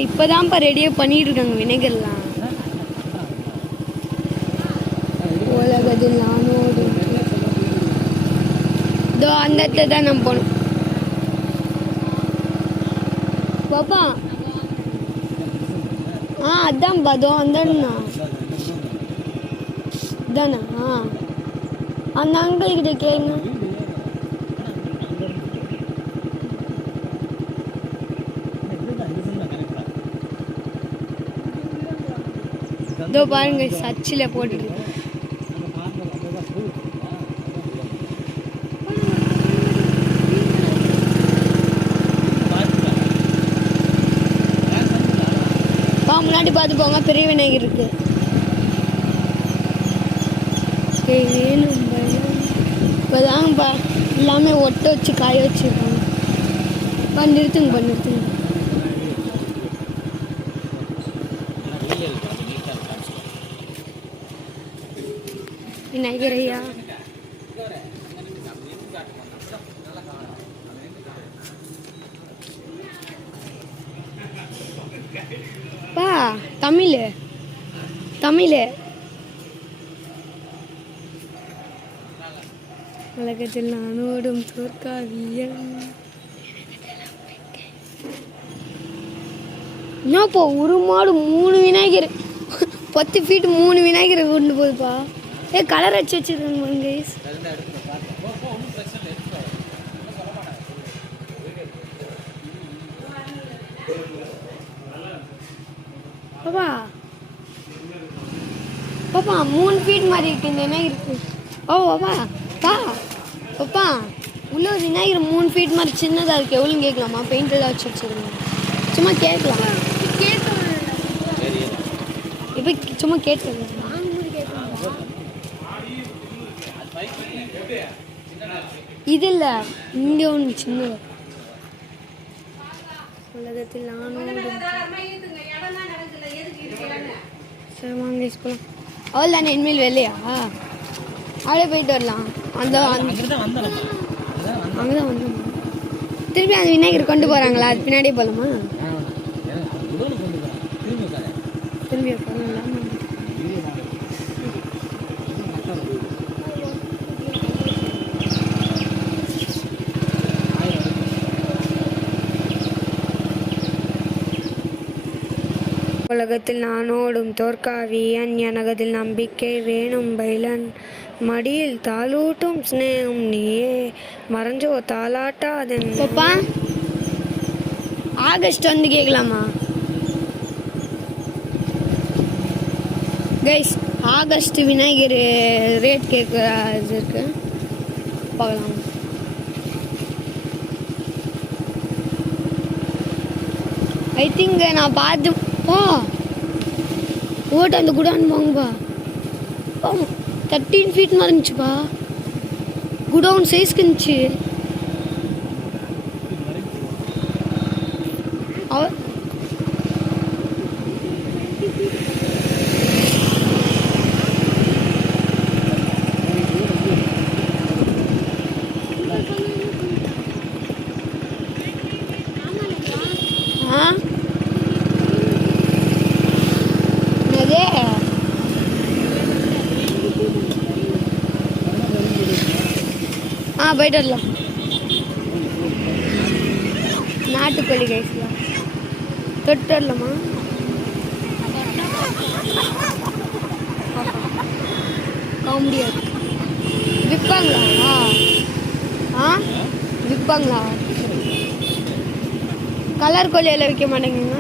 இப்போதான்ப்பா ரெடியாக பண்ணிட்டு இருக்காங்க வினைகள்லாம். உலகத்தில் நானோடு இதோ அந்த இடத்துல தான் நம்ம போகணும். பாப்பா அதான் பாதோ அந்த தானே? அந்த அங்கிள் கிட்ட கேளுங்க. இதோ பாருங்க சர்ச்சில் போட்டுட்டு முன்னாடி பார்த்து போங்க. பெரிய விநாயகர் இருக்கு. இப்போதாங்கப்பா எல்லாமே ஒட்ட வச்சு காய வச்சுருக்காங்க. நிறுத்துங்க. விநாயகர் ஐயா பா தமிழ் உலகத்தில் நானோடும் தோற்காவியன். என்னப்பா ஒரு மாடு 3 விநாயகர் 10 ஃபீட் 3 விநாயகரை கொண்டு போகுதுப்பா. கலர் அடிச்சு வச்சிருக்காங்க கைஸ். பாப்பா 3 ஃபீட் மாதிரி இருக்கு இந்த விநாயகருக்கு. பாப்பா உள்ள ஒரு விநாயகர் 3 ஃபீட் மாதிரி சின்னதாக இருக்கு. எவ்வளோன்னு கேட்கலாமா? பெயிண்ட் எல்லாம் வச்சு வச்சிருக்கோம். சும்மா கேட்கலாம். இப்போ சும்மா கேட்கலாம். இது இல்லை, இங்கே ஒன்று சின்னது. உலகத்தில் நானும் சரி வாங்க போகலாம். அவள் தானே இனிமேல் வெளியா அப்படியே போயிட்டு வரலாம். அந்த அங்கே தான் வந்தோம். அங்கே தான் வந்து திருப்பி அந்த விநாயகர் கொண்டு போகிறாங்களா அது பின்னாடியே போகலாமா? திரும்பி போகலாம். உலகத்தில் நானோடும் தோற்காவியன் எனகதில் நம்பிக்கை வேணும் பைலன் மடியில் தாளூட்டும் ஸ்னேகம் நீயே மறைஞ்சோ தாளாட்டாதன். பாப்பா ஆகஸ்ட் வந்து கேட்கலாமா கைஸ்? ஆகஸ்ட் விநாயகர் ரேட் கேட்க இது இருக்கு, பார்க்கலாம். ஐ திங்க் நான் பார்த்து ஓட்ட அந்த குடான் வாங்கப்பா. 13 ஃபீட் மாதிரி இருந்துச்சுப்பா, குடவுன் சைஸ்க்கு இருந்துச்சு. போயிட்டு வரலாம். நாட்டுக்கோழி கைஸ்லாம் தொட்டு வரலாமா? காமெடியா விற்பாங்களா? விற்பாங்களா? கலர் கோழியெல்லாம் விற்க மாட்டேங்குங்க.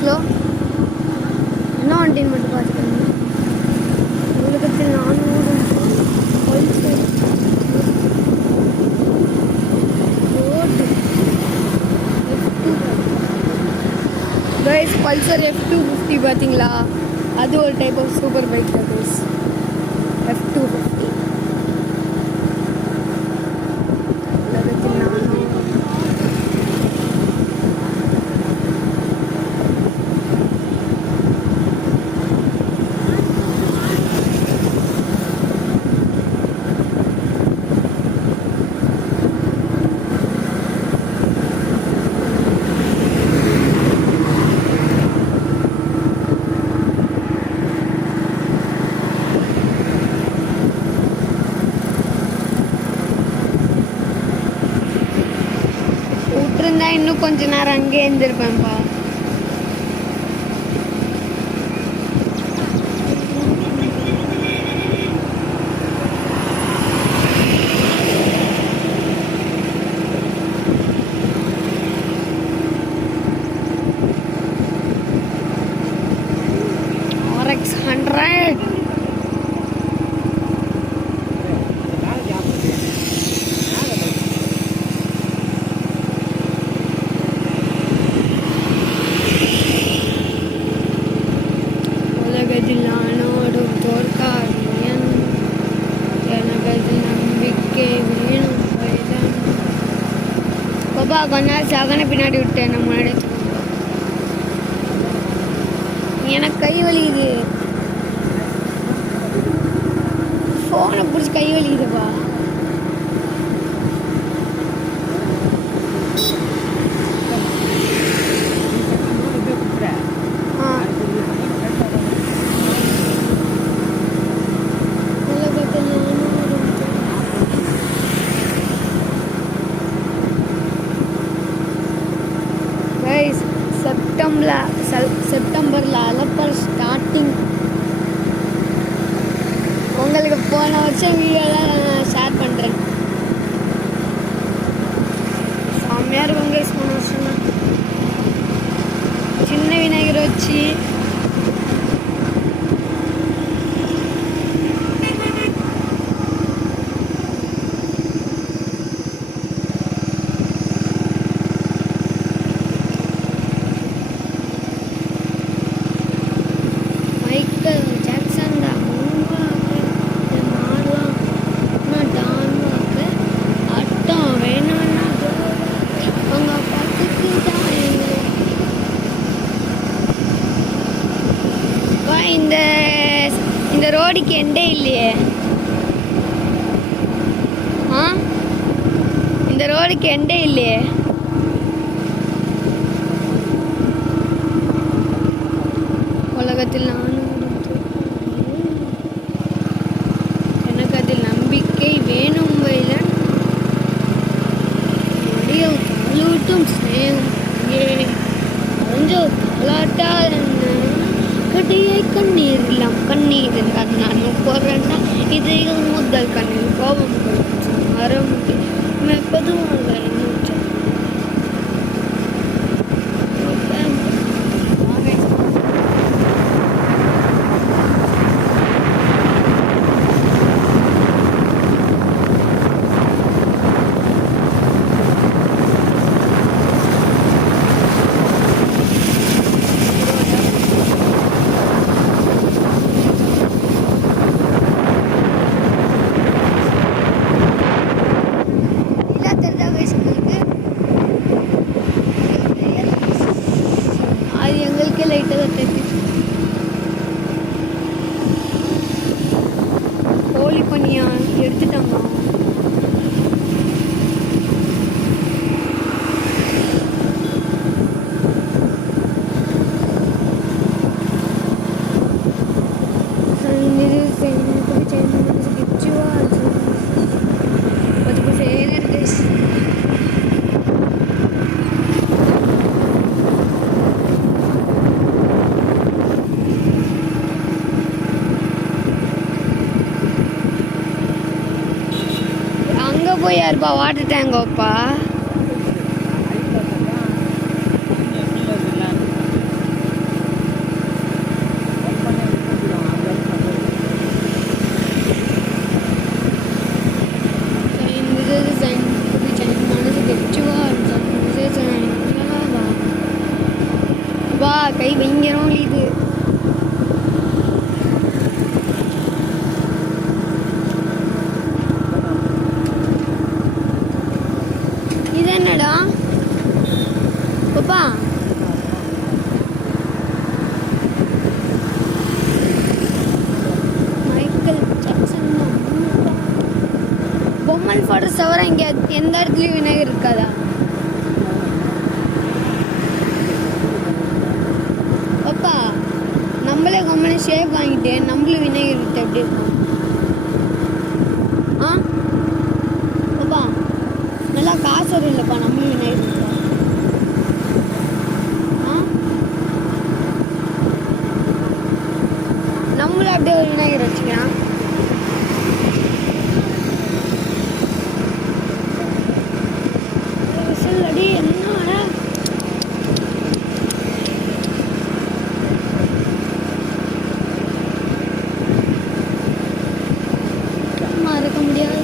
ஸ்லோ என்ன வண்டின்னு மட்டும் பார்த்துக்கோங்க. உலகத்தில் நானூறு பல்சர் F250 பார்த்தீங்களா? அது ஒரு டைப் ஆஃப் சூப்பர் பைக் தான் கைஸ். F250 உலகத்தில் நானூறு. இன்னும் கொஞ்ச நேரம் அங்கே இருந்திருப்பேன்ப்பா. RX 100 நானோடும் தோற்காவியன் எனகது நம்பிக்கை வேணும் பைலன். பாப்பா கொஞ்ச நேரம் சகனை பின்னாடி விட்டேன், நம்ம முன்னாடி எனக்கு கை வலிக்குது, ஃபோனை பிடிச்சி கை வலிக்குதுப்பா. செப்டம்பரில் அலப்பர் ஸ்டார்டிங். உங்களுக்கு போன வருஷம் வீடியோலாம் நான் ஷேர் பண்ணேன். செம்மையாக இருக்கும் கைஸ் போன வருஷம்னா. சின்ன விநாயகர் வச்சு மைக்கேல் ஜாக்சன் தான் மாறலாம் டான் வாக்கு அட்டம் வேணும்னா அவங்க பார்த்துட்டு தான் இந்த இந்த ரோடுக்கு எண்டே இல்லையே. ஆ இந்த ரோடுக்கு எண்டே இல்லையே. உலகத்தில் நானும் எனக்கு அதில் நம்பிக்கை வேணும் வைலன் தாளூட்டும் ஸ்நேகம் ஏ கொஞ்சோ தாளாட்டா கடையை கண்ணீர் இல்லாம் கண்ணீர் அது நான் போடுறேன்னா இது முதல் கண்ணீர் கோபம் மரம் பொதுவாக அது எங்களுக்கே லைட்டாக தான் தெரியுது. கோழி பனியா எடுத்துட்டாங்க. அங்கே போய் யாருப்பா வாட்டர் டேங்கோப்பா. வா கை பயங்கரம் இது. இது என்னடா பாப்பா? மைக்கேல் ஜாக்சன் பொம்மல் ஃபால்ஸ் தவிர இங்கே எந்த இடத்துலையும் விநாயகர் இருக்காதா? பாப்பா நம்மளே கம்மனே ஷேப் வாங்கிட்டு நம்மளும் விநாயகர் வித்து எப்படி இருக்கும்? ஆ பாப்பா நல்லா காசு வரும் இல்லைப்பா நம்மளும் விநாயகர் வித்தா. ஆ நம்மளும் அப்படியே ஒரு விநாயகர் வச்சுக்கலாம். அடி என்ன மறக்க முடியாது.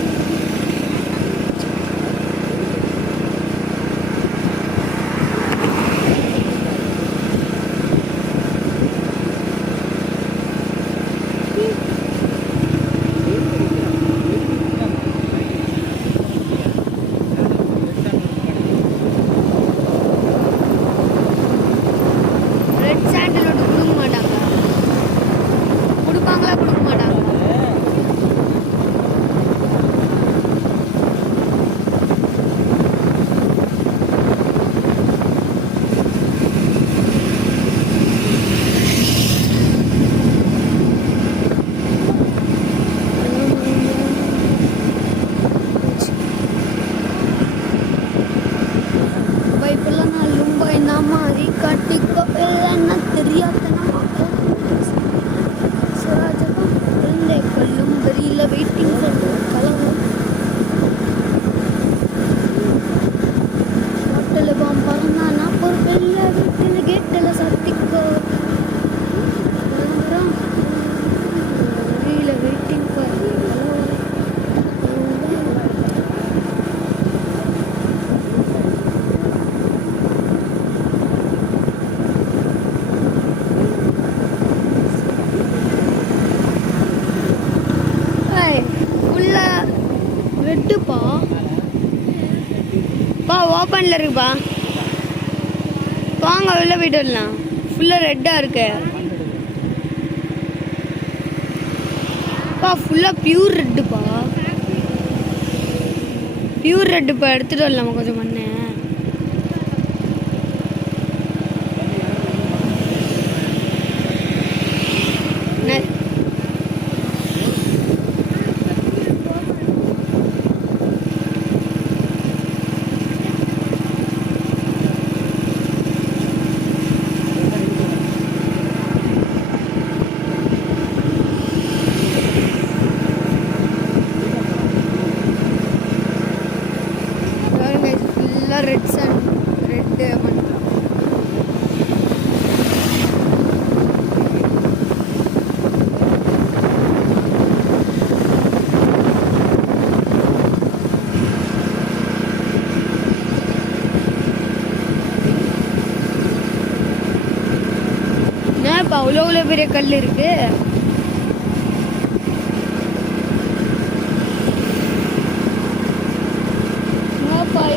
ரெட் சாண்டிலோட கொடுக்க மாட்டாங்க. கொடுப்பாங்களா கொடுக்க மாட்டாங்க. பைப்பெல்லாம் நாளும் பயந்தா மாதிரி கட்டிக்கோ இல்லைன்னா தெரியாதனமா சுராஜகம் இருந்தே கொல்லும் வெறியில் வெயிட்டிங் கலவும் ஓப்பனில் இருக்குப்பா. வாங்க வெளில போயிட்டு வரலாம். ஃபுல்லாக ரெட்டாக இருக்கு. ஃபுல்லாக பியூர் ரெட்டுப்பா. பியூர் ரெட்டுப்பா. எடுத்துகிட்டு வரலாமா கொஞ்சம் மண்ணு? ரெட் சன் ரெட்டு பண்ணுறோம். என்னப்பா அவ்வளோ பெரிய கல் இருக்கு?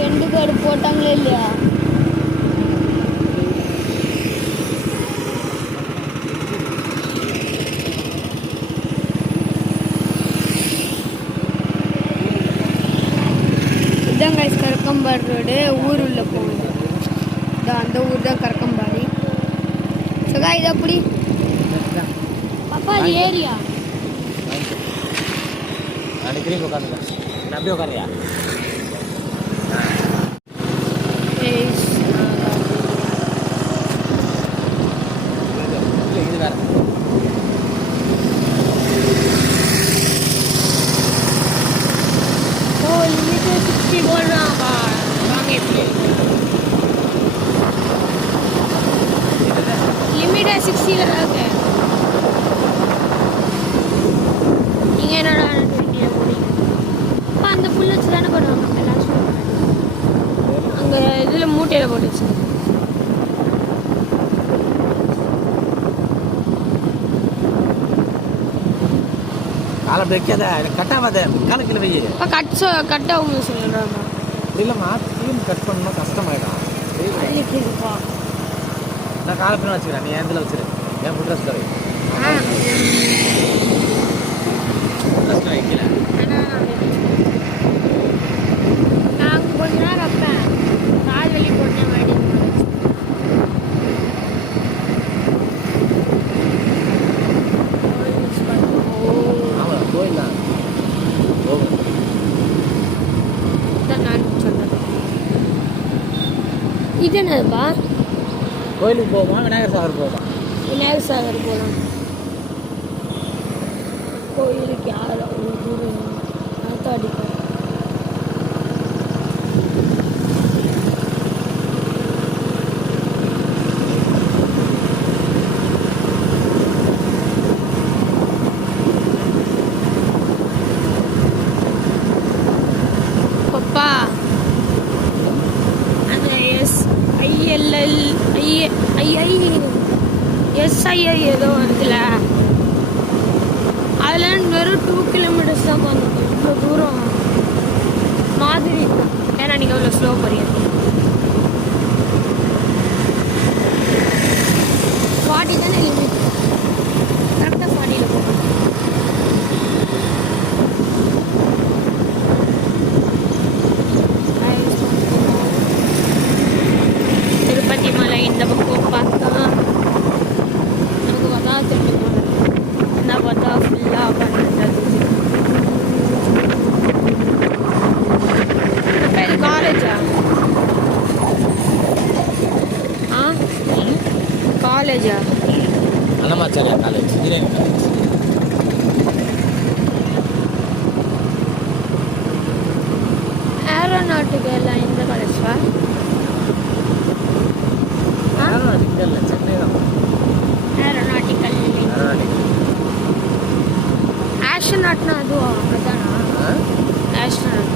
எண்டு கார்டு போட்டாங்களே இல்லையா? இதுதான் கைஸ் கரக்கம்பாடி ரோடு. ஊர் உள்ள போகுது. இதான் அந்த ஊர் தான் கரக்கம்பாடி. சகா இது அப்படி பாப்பா அது ஏரியா. அடிக்கடி உட்காந்துங்க. அப்படியே உட்காரியா? இது வேற. ओ लिमिटेड 60 बोल रहा हूँ. वांगे प्ले लिमिटेड 60 लगा के நீங்க என்னடா 20 போறீங்க? அப்ப அந்த புல்ல வச்சு தானே பண்ணுவாங்க லாஸ்ட் அங்க இதுல மூட்டையில போட்டுச்சு. காலை வைக்காத, கட்டாமத, காலை கீழே வை. அப்ப கட் ஆகும் சொல்றாங்க. இல்லைம்மா, தீம் கட் பண்ணணும் கஷ்டமாயிடும். இருக்குப்பா. நான் காலை பின்ன வச்சுக்கிறேன், நீ என் வச்சிரு. என் ஃபுட் ட்ரெஸ் தரேன். ட்ரெஸ் வைக்கல. நான் கொஞ்ச நேரம் வைப்பேன். கால் வெளியே போட்டேன் மாடி. ஆமாம், போயிடலாம். போகும். நான் சொன்னேன். இது என்னதுப்பா? கோயிலுக்கு போவோமா, விநாயகர் சாகர் போவோமா? விநாயகர் சாகர் போகலாம். கோயிலுக்கு யார் அவ்வளோ தூரம் அடிக்கும்? பப்பா அந்த SII ஏதோ வருதுல, அதில் வெறும் 2 கிலோமீட்டர்ஸ் தான் போகணும். இவ்வளோ தூரம் மாதிரி இருக்கும். ஏன்னா நீங்கள் அவ்வளோ ஸ்லோ போறீங்க. 40 தானே லிமிட். கரெக்டாக 40ல் போகணும். திருப்பதி மலை இந்த பக்கம் பார்த்தா நமக்கு பார்த்தா தெரிஞ்சு போனது. என்ன பார்த்தா ஃபுல்லாக பண்ணுறது. பேர் காலேஜா? காலேஜா? Annamacharya college, engineering college. ஏரோநாட்டுக்கு எல்லாம் எந்த காலேஜ்ப்பா? இல்லை, சென்னை தான். ஏரோநாட்டிக்கல். ஆஸ்ட்ரோநாட்னா அதுவா? அதானா? ஆஸ்ட்ரோநாட்.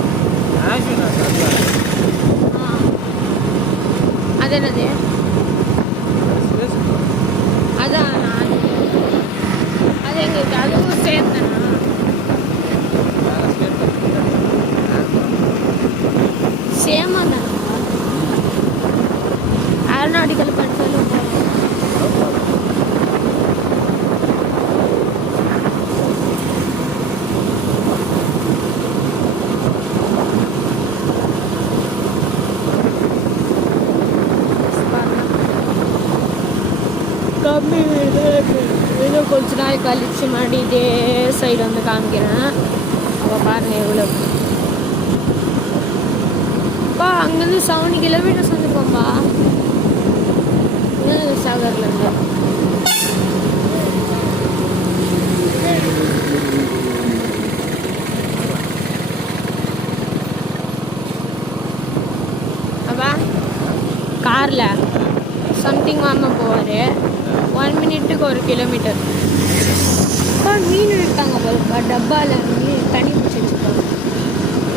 அது என்னது? அதான் அது எங்களுக்கு அதுவும் சேர்ந்தனா? சேமா தானா? கண்ணாடி கல் பண்ணிட்டாலும் கம்மி ஏதோ கொஞ்ச நாள் கழிச்சு மறுபடி இதே சைடு வந்து காமிக்கிறேன். அவள் பாருங்க எவ்வளோ அப்பா அங்கேருந்து 7 கிலோமீட்டர்ஸ் வந்துருக்கோம்ப்பா சாகர்லேருந்து. அப்பா காரில் சம்திங் வாங்க போவார் 1 மினிட்டுக்கு 1 கிலோமீட்டர். அப்பா மீன் எடுத்தாங்க போலப்பா டப்பாவில் மீன் தண்ணி பிடிச்சி வச்சுருக்காங்க.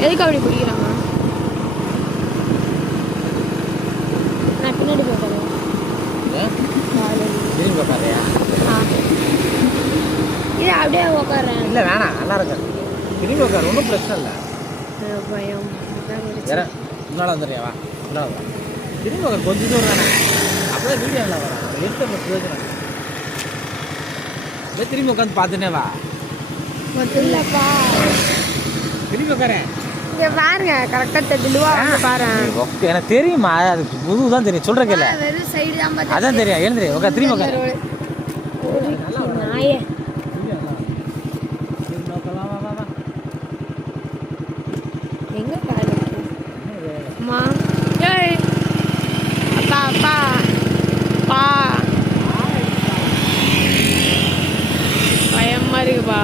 எதுக்கு அப்படி பிடிக்கிறாங்க? நான் பின்னாடி போகிறேன். இது அப்படியே உட்காறேன். இல்லை வேணாம், நல்லா இருக்கு. திரும்பி உட்காரு, ஒன்றும் பிரச்சனை இல்லை. பயம் முன்னால் வந்துடுறியாவா? முன்னால் வா. திரும்பி உட்காரு, கொஞ்சம் தூரம் தானே. அப்போதான் வீடியோ நல்லா வரும். எடுத்த பிரச்சனை அப்படியே திரும்பி உட்காந்து பார்த்துனே வா. இல்லைப்பா திரும்பி உட்காரேன். இங்கே பாருங்க கரெக்டாக தெளிவா பாரு. எனக்கு தெரியுமா, அது புது தான் தெரியும். சொல்கிறேன் கேள்வி வெறும் சைடு தான் அதான் தெரியும். எழுந்துரு உட்கார், திரும்பி உட்காரு. நாயே எங்கே பாரு அம்மா. ஏய் அப்பா அப்பா பா பயமாக இருக்குப்பா.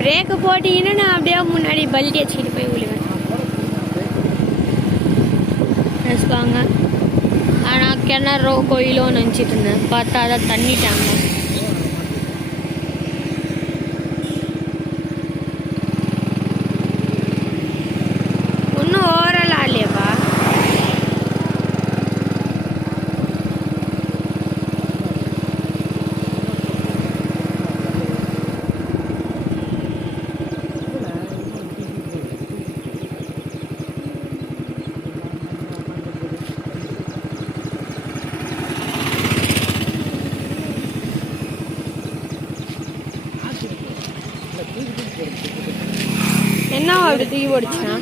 பிரேக்கு போட்டிங்கன்னா நான் அப்படியே முன்னாடி பல்டி வச்சுக்கிட்டு போய் விழுவேன் நினச்சிப்பாங்க. ஆனால் கிணறோ கோயிலோ நினச்சிட்டு இருந்தேன். பார்த்தா அதான் தண்ணிட்டாங்க. இன்னும் ஓவரால் ஆகலையாப்பா? என்ன அப்படி தூக்கி போடுச்சுன்னா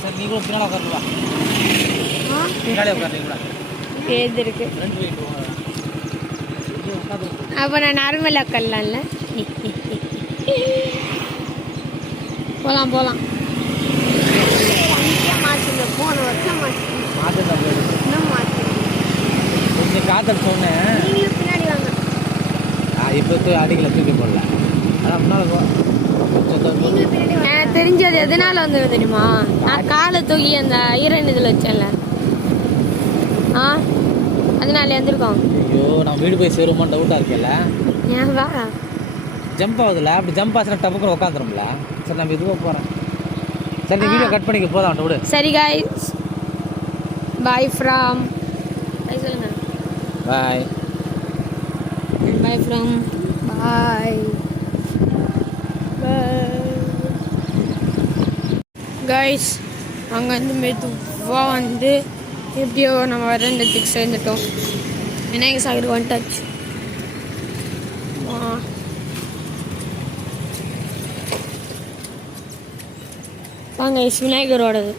சரி, நீ கூட பின்னாடி உட்காருவா. பின்னாடி உட்காருங்களா? ஏது இருக்கு. அப்போ நான் நார்மலாக உட்காரலாம்ல. போகலாம் போகலாம். போன வருஷம் இன்னும் மாற்றி கொஞ்சம் காத்தல் சொன்னேன். நீங்களும் பின்னாடி வாங்க. இப்போ அடிக்கல, தூக்கி போடல. அதான் முன்னால் போ. எனக்கு தெரிஞ்சது எதனால வந்தது தெரியுமா? நான் காலை தூக்கி அந்த ஐரன் இதில் வச்சேன்ல, அதனால எழுந்திருக்கோம். ஐயோ, நான் வீடு போய் சேருமான்னு டவுட்டாக இருக்கேல்ல. ஏன் வா ஜம்ப் ஆகுதுல்ல, அப்படி ஜம்ப் ஆச்சுன்னா டப்புக்கு உட்காந்துரும்ல. சரி, நம்ம இதுவாக போகிறேன். சரி, நீ வீடியோ கட் பண்ணிக்க போதான் விடு. சரி காய்ஸ், பாய் ஃப்ரம் சொல்லுங்க. பாய் பாய் ஃப்ரம் பாய் கைஸ். அங்கேருந்து மெதுவாக வந்து எப்படியோ நம்ம வரண்டத்துக்கு சேர்ந்துட்டோம். விநாயகர் சாகர் வந்துட்டாச்சு. வாங்க விநாயகரோடது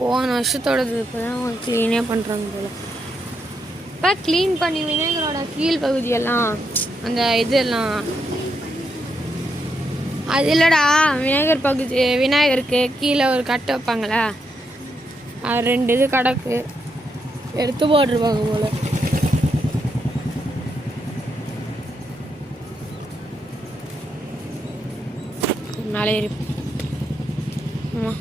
போன வருஷத்தோடது இப்போ தான் க்ளீனே பண்ணுறாங்க போல். இப்போ க்ளீன் பண்ணி விநாயகரோட கீழ் பகுதியெல்லாம் அந்த இதெல்லாம் அது இல்லைடா, விநாயகர் பகுதி விநாயகருக்கு கீழே ஒரு கட்டை வைப்பாங்களே, அது 2 இது கிடக்கு எடுத்து போட்டிருப்பாங்க போல். நாளே ஆமாம்.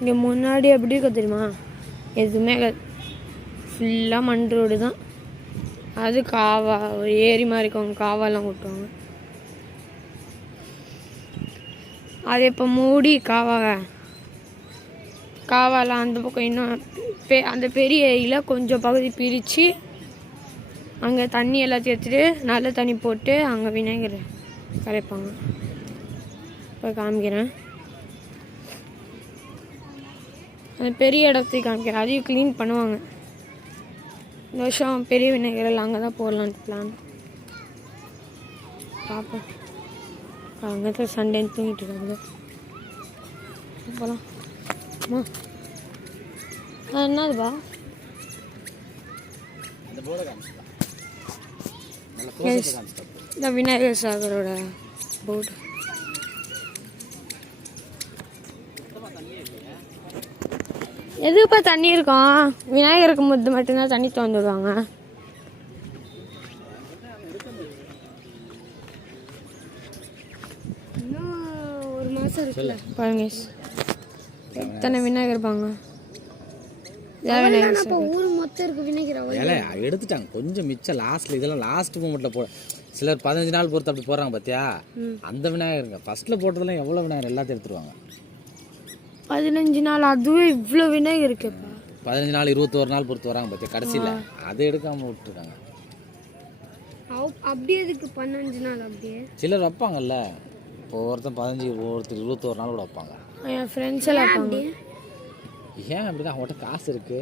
இங்கே முன்னாடி எப்படி இருக்க தெரியுமா? எதுவுமே ஃபுல்லாக மண் ரோடு தான். அது காவா ஒரு ஏரி மாதிரி இருக்கும், காவாலாம் கொட்டுவாங்க. அதை இப்போ மூடி காவாலாம் அந்த பக்கம் இன்னும் அந்த பெரிய ஏரியில் கொஞ்சம் பகுதி பிரித்து அங்கே தண்ணி எல்லாத்தையும் எடுத்துட்டு நல்ல தண்ணி போட்டு அங்கே விநாயகர் கரைப்பாங்க. இப்போ காமிக்கிறேன், அந்த பெரிய இடத்தையும் காமிக்கிறேன். அதையும் க்ளீன் பண்ணுவாங்க. இந்த வருஷம் பெரிய விநாயகர் அங்கே தான் போடலான்ட்டு பிளான். பார்ப்போம். அங்கே தான் சண்டேன்னு தூங்கிட்டு இருக்காங்க. போகலாம். அம்மா என்னதுப்பா? இந்த விநாயகர் சாகரோட போர்டு. எதுப்பா தண்ணி இருக்கும்? விநாயகருக்கு மட்டும்தான் தண்ணி திறந்துடுவாங்க. இன்னும் ஒரு மாதம் இருக்குல்ல பாருங்க. எத்தனை விநாயகர் இருப்பாங்க. ஊர் மொத்தம் இருக்கு விநாயகர். எடுத்துட்டாங்க கொஞ்சம் மிச்சம் லாஸ்ட்ல. இதெல்லாம் லாஸ்ட் மூமெண்ட்ல போ சிலர் 15 நாள் பொறுத்து அப்படி போடுறாங்க பார்த்தியா? அந்த விநாயகருங்க ஃபர்ஸ்ட்ல போட்டதெல்லாம் எவ்வளோ விநாயகர் எல்லாத்தையும் எடுத்துருவாங்க. 15 நாள் அதுவே இவ்வளோ விநாயகர் இருக்குப்பா. 15 நாள் 21 நாள் பொறுத்து வராங்க பார்த்தியா? கடைசியில் அதை எடுக்காம விட்டுருக்காங்க. அப்படியே இதுக்கு 15 நாள் அப்படியே சிலர் வைப்பாங்கல்ல. இப்போ ஒருத்தன் 15 ஒருத்தர் 21 நாள் கூட வைப்பாங்க. என் ஃப்ரெண்ட்ஸ் எல்லாம் வைப்பாங்க. ஏன் அப்படின்னா அவங்கள்ட்ட காசு இருக்கு,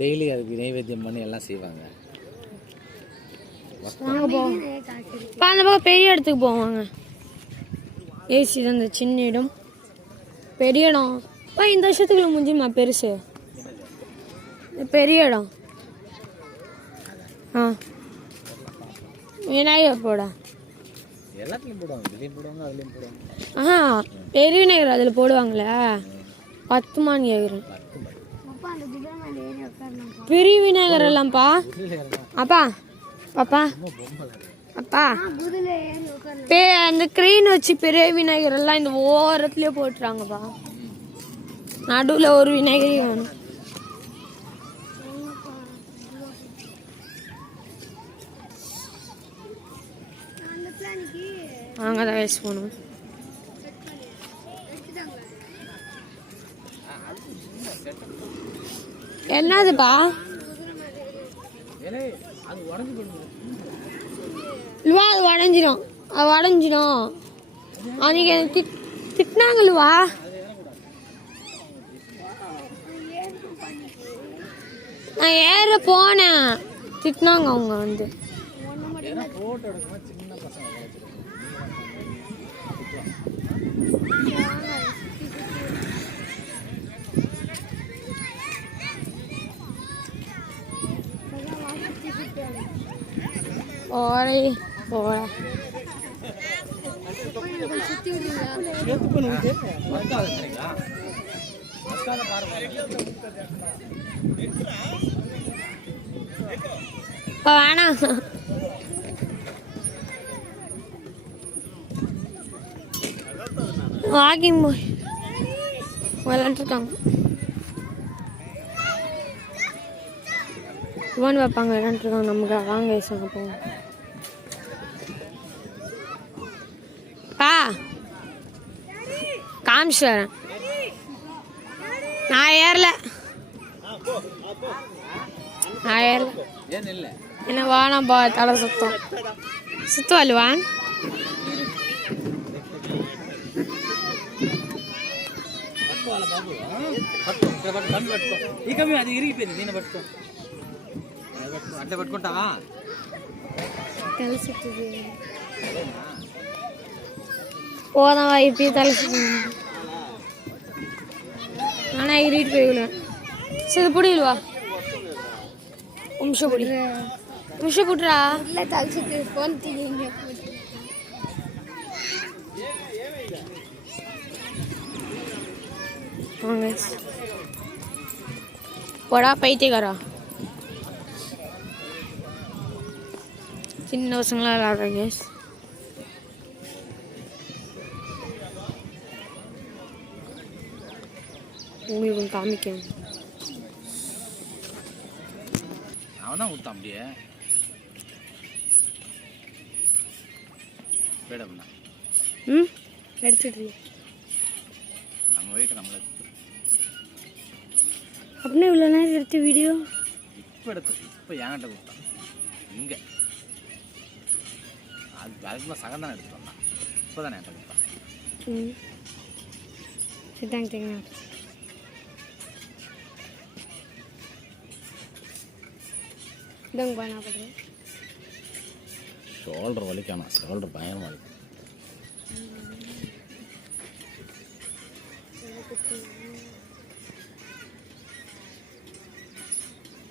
டெய்லி அதுக்கு நைவேத்தியம் பண்ணி எல்லாம் செய்வாங்க. அந்த பக்கம் பெரிய இடத்துக்கு போவாங்க. ஏசி தான் இந்த சின்ன இடம், பெரிய இடம். இந்த வருஷத்துக்குள்ள முடிஞ்சுமா பெருசு பெரிய இடம். விநாயகர் போட எல்லாத்துலையும் போடுவாங்க, இதுலேயும் போடுவாங்க, அதுலேயும் போடுவாங்க. பெரிய விநாயகர் அதில் போடுவாங்களே. 10 மான் கேட்குறேன். பெரிய விநாயகர் எல்லாம்ப்பா. அப்பா பாப்பா அப்பா அந்த கிரெயின் வச்சு பெரிய விநாயகர் எல்லாம் இந்த ஓரத்துலயே போட்டுறாங்கப்பா. நடுவில் ஒரு விநாயகரி வேணும். அங்கதான் வேஸ்ட் போகணும். என்னதுப்பா? அது உடஞ்சிடும். அது உடஞ்சிடும். அன்னைக்கு எனக்கு திட்டினாங்கல்லுவா. நான் ஏற போனேன், திட்டினாங்க அவங்க வந்து. ஓரை போட வேணாம். வாக்கிங் போய் விளாண்டுருக்காங்க. இவன் வைப்பாங்க விளாண்டுருக்காங்க. நமக்கு வாங்க வயசாங்க போவோம். காமிச்சு வரேன். நான் ஏறல என்ன வானம் பா தலை சுத்தம் அல்வான். తల సుత్తుది పోదావా ఇప్పుడు తల సుత్తుంది నాన్న ఇరిట్ పోయిలా సరే పుడిల్వా ఉంష పుట్రా ಇಲ್ಲ ತಲ ಸುತ್ತಿ ಫೋನ್ ತಿಂಗಿ காங்கிரஸ் बड़ा பைத்தியக்காரா சின்ன பசங்களா விளாடுறாங்க. உங்களுக்கு காமிக்கணும். அவன் தான் கொடுத்தான் அப்படியே எடுத்துட்டு நம்ம வெயிட் நம்மளே அப்படின்னா இவ்வளோ நேரம் எடுத்த வீடியோ இப்போ என்கிட்ட கொடுத்தான் இங்கே அதுக்கு சகம் தானே எடுத்துட்டு வந்தான் இப்போ தானே என்கிட்ட கொடுத்தான். சரி தேங்க்யூங்க. இதங்க பண்ணா பண்ணுறேன். ஷோல்டர் வலிக்கானா? ஷோல்டர் பயங்கரமாக வலிக்கும்.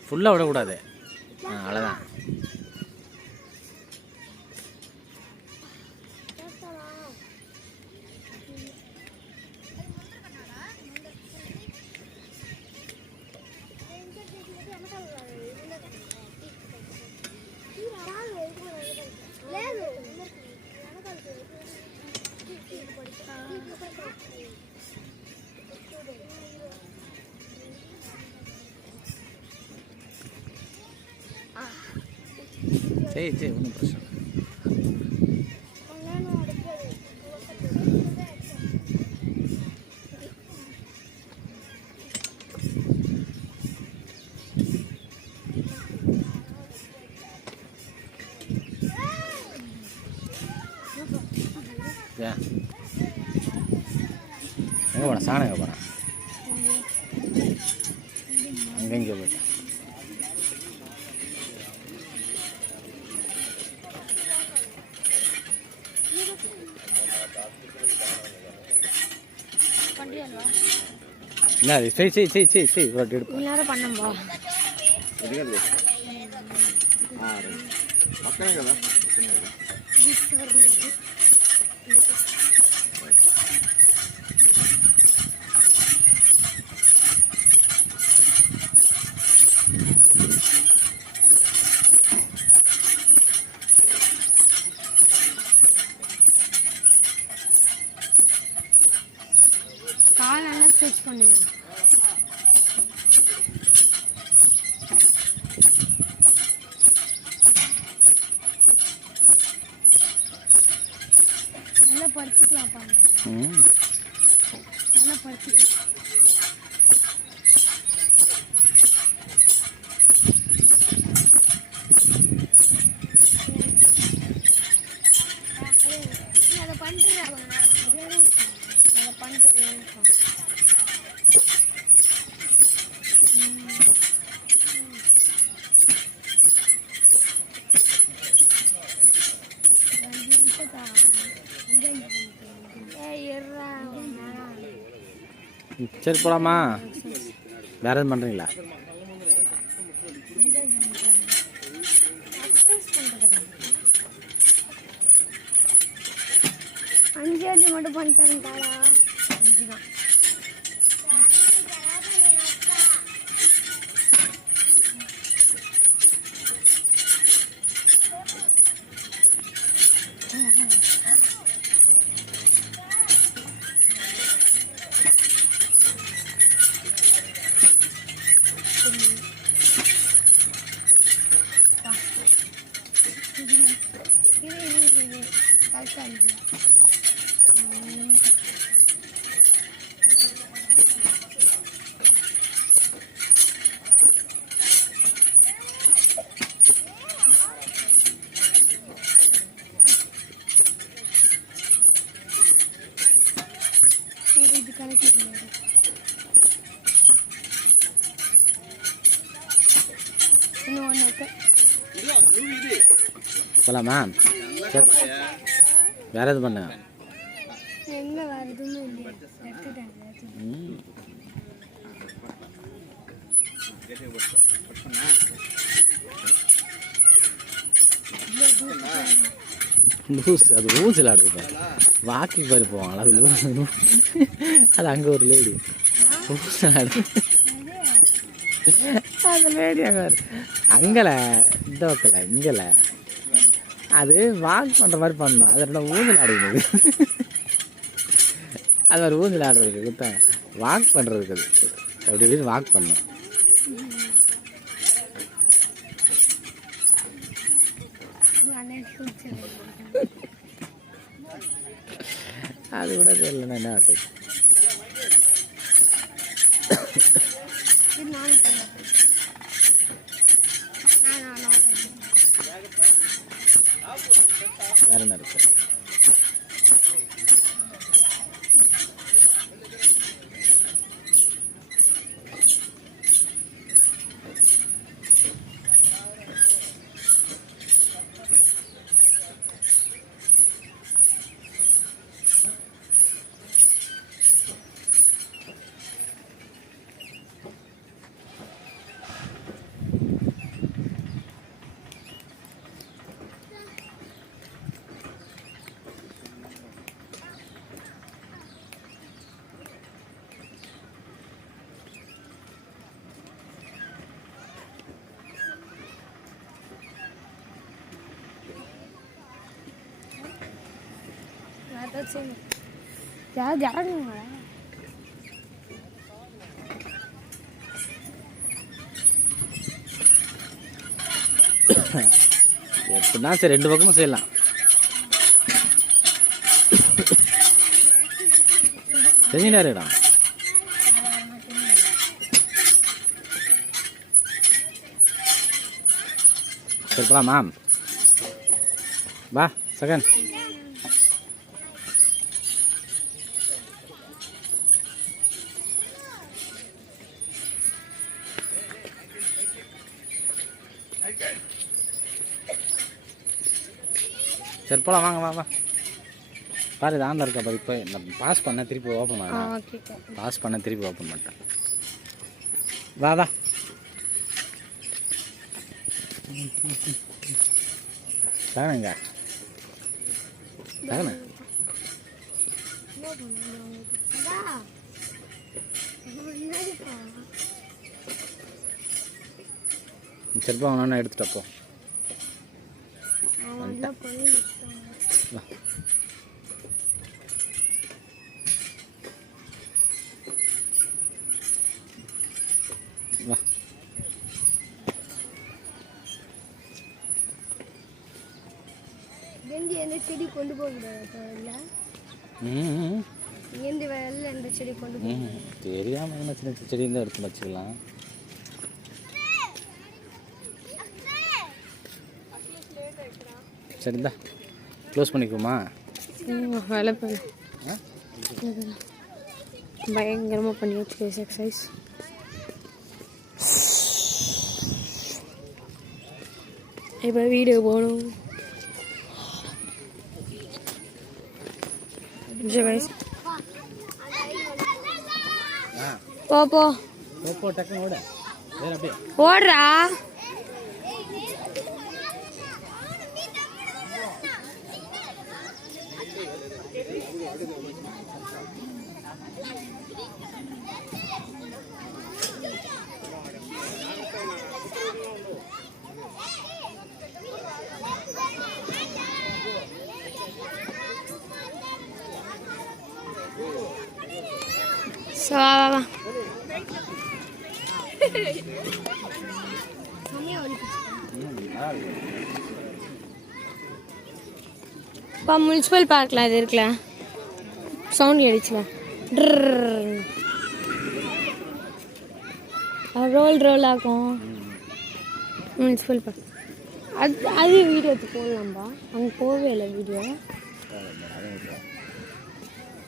ஃபுல்லாக விடக்கூடாது. அவ்வளோதான். சரி ஒன்றும் பிரச்சனை. எங்கே போனேன்? சாணம் எங்கே போனேன்? அங்கே போயிட்டேன். என்ன அது? செய் ஒரு எடுப்பு நேரம் பண்ணம்பா. పక్కనే కదా. கால் நல்லா ஸ்ட்ரெச் பண்ணேன். நல்லா படுத்துக்கலாம்ப்பா. நல்லா படுத்துக்கலாம். அதை பண்ணிட்டு அதை பண்ணிட்டு சரி போலாமா? வேற எதுவும் பண்ணுறீங்களா? அஞ்சாவது மட்டும் பண்ணி தரேன்டாடா. 5 தான். இது கணக்கு இன்னும் ஒன்று இருக்கு. போலாமா? சரி வேற எது பண்ண? எங்கே வேறு எதுவும் இல்லை. எடுத்துட்டாங்க. லூஸ் அது ஊஞ்சல் ஆடுது. வாக்கிங் பாரு போவாங்களா? அது லூஸ். அது அங்கே ஒரு லேடி ஊஞ்சல் ஆடு. அந்த லேடி அங்கே வரு அங்கல இந்த பக்கல இங்கல அது வாக் பண்ணுற மாதிரி பண்ணணும். அது ரெண்டு ஊஞ்சல் ஆடுது. அது மாதிரி ஊஞ்சல் ஆடுறதுக்கு கொடுத்தா வாக் பண்ணுறதுக்கு அது அப்படி இப்படின்னு வாக் பண்ணணும். அது கூட தெரியலன்னா என்ன ஆகுது? வேற என்ன இருக்கு? யார் இறங்குங்களா? எப்படின்னா சரி 2 பக்கமும் செய்யலாம். தெரிஞ்சிடாருடா. சரி போலாமா? வா செகண்ட். சரி போலாம் வாங்க வா வா. பாரு இது ஆன்ல இருக்கா பாரு. இப்போ நான் பாஸ் பண்ண திருப்பி ஓப்பன் பண்ணேன். பாஸ் பண்ண திருப்பி ஓப்பன் பண்ணிட்டேன். வா வா. தானேங்க தானே சரிப்பா அவனா எடுத்துட்டப்போ வா. எந்த செடி கொண்டு போக கூடாது. எந்த வயல்ல எந்த செடி கொண்டு போக தெரியாம என்ன சின்ன செடி இருந்தால் எடுத்து வச்சுக்கலாம். சரிந்தா க்ளோஸ் பண்ணிக்குமா? வேலை பண்ண பயங்கரமாக பண்ணி வச்சு எக்ஸசைஸ். இப்போ வீடியோ போகணும். போ போ போ டக்குன்னு ஓட. வேற அப்படியே ஓடுறா. வா வா வா. இப்போ முனிசிபல் பார்க்கில் அது இருக்குல்ல, சவுண்ட் அடிச்சுல ரோல் ரோல் ஆகும். முனிசிபல் பார்க் அது வீடியோ எடுத்து போடலாம்பா. அங்கே போகவே இல்லை வீடியோ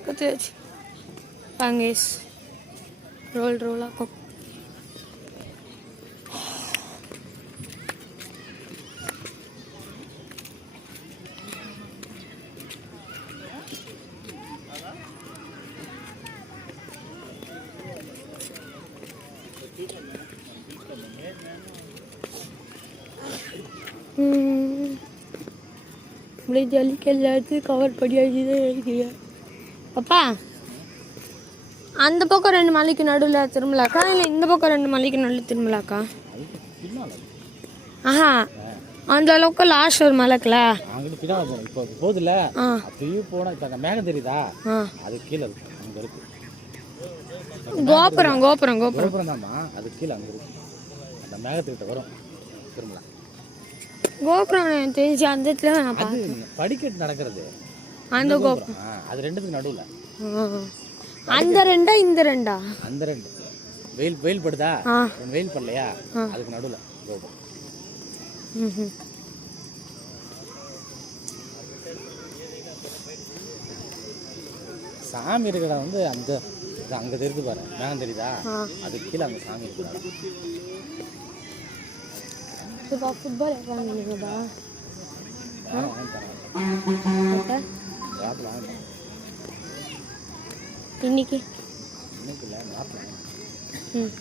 கற்று வச்சு பாங்கேஸ் ரோல் ரோல் ஆகும். அப்படியே ஜல்லிக்கு எல்லாத்தையும் கவர் பண்ணியாச்சு தான் இருக்கிறேன். அப்பா அந்த பக்கம் 2 மலைக்கு நடுவில் திரும்பலாக்கா இல்லை இந்த பக்கம் 2 மலைக்கு நடுவில் திரும்பலாக்கா? ஆஹா அந்த அளவுக்கு லாஸ்ட் ஒரு மலைக்குல அங்கிட்டு பின்னாடி போகணும். இப்போ போதில்ல அப்படியே போனால் இப்போ அங்கே மேகம் தெரியுதா? அது கீழே இருக்கு. அங்கே இருக்கு கோபுரம் கோபுரம் கோபுரம் கோபுரம் தான்மா. அது கீழே அங்கே இருக்கு. அந்த மேகத்துக்கிட்ட வரும் திரும்பலாம். கோபுரம் எனக்கு தெரிஞ்சு அந்த இடத்துல நான் பார்த்தேன். படிக்கட்டு நடக்கிறது அந்த கோபுரம் அது 2த்துக்கு நடுவில். அந்த 2 இந்த 2 அந்த 2 வெயில் படுதா ஆ. வெயில் படலையா அதுக்கு நடுவில் கோபுரம். ம். சாமி இருக்கிற வந்து அந்த அங்கே தெரியுது பாரு, மேகம் தெரியுதா, அதுக்கு கீழே அங்கே சாமி இருக்குதா. இப்போ ஃபுட்பால் வாங்கினீங்கப்பா இன்னைக்கு இல்லை நாட்டில் ம்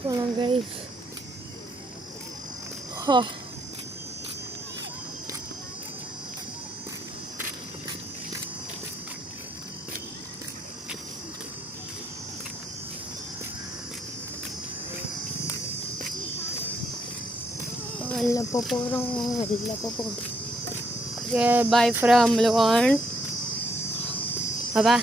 போகலாம் கைஸ். வெளில போகிறோம். Okay bye from லுவான். அப்பா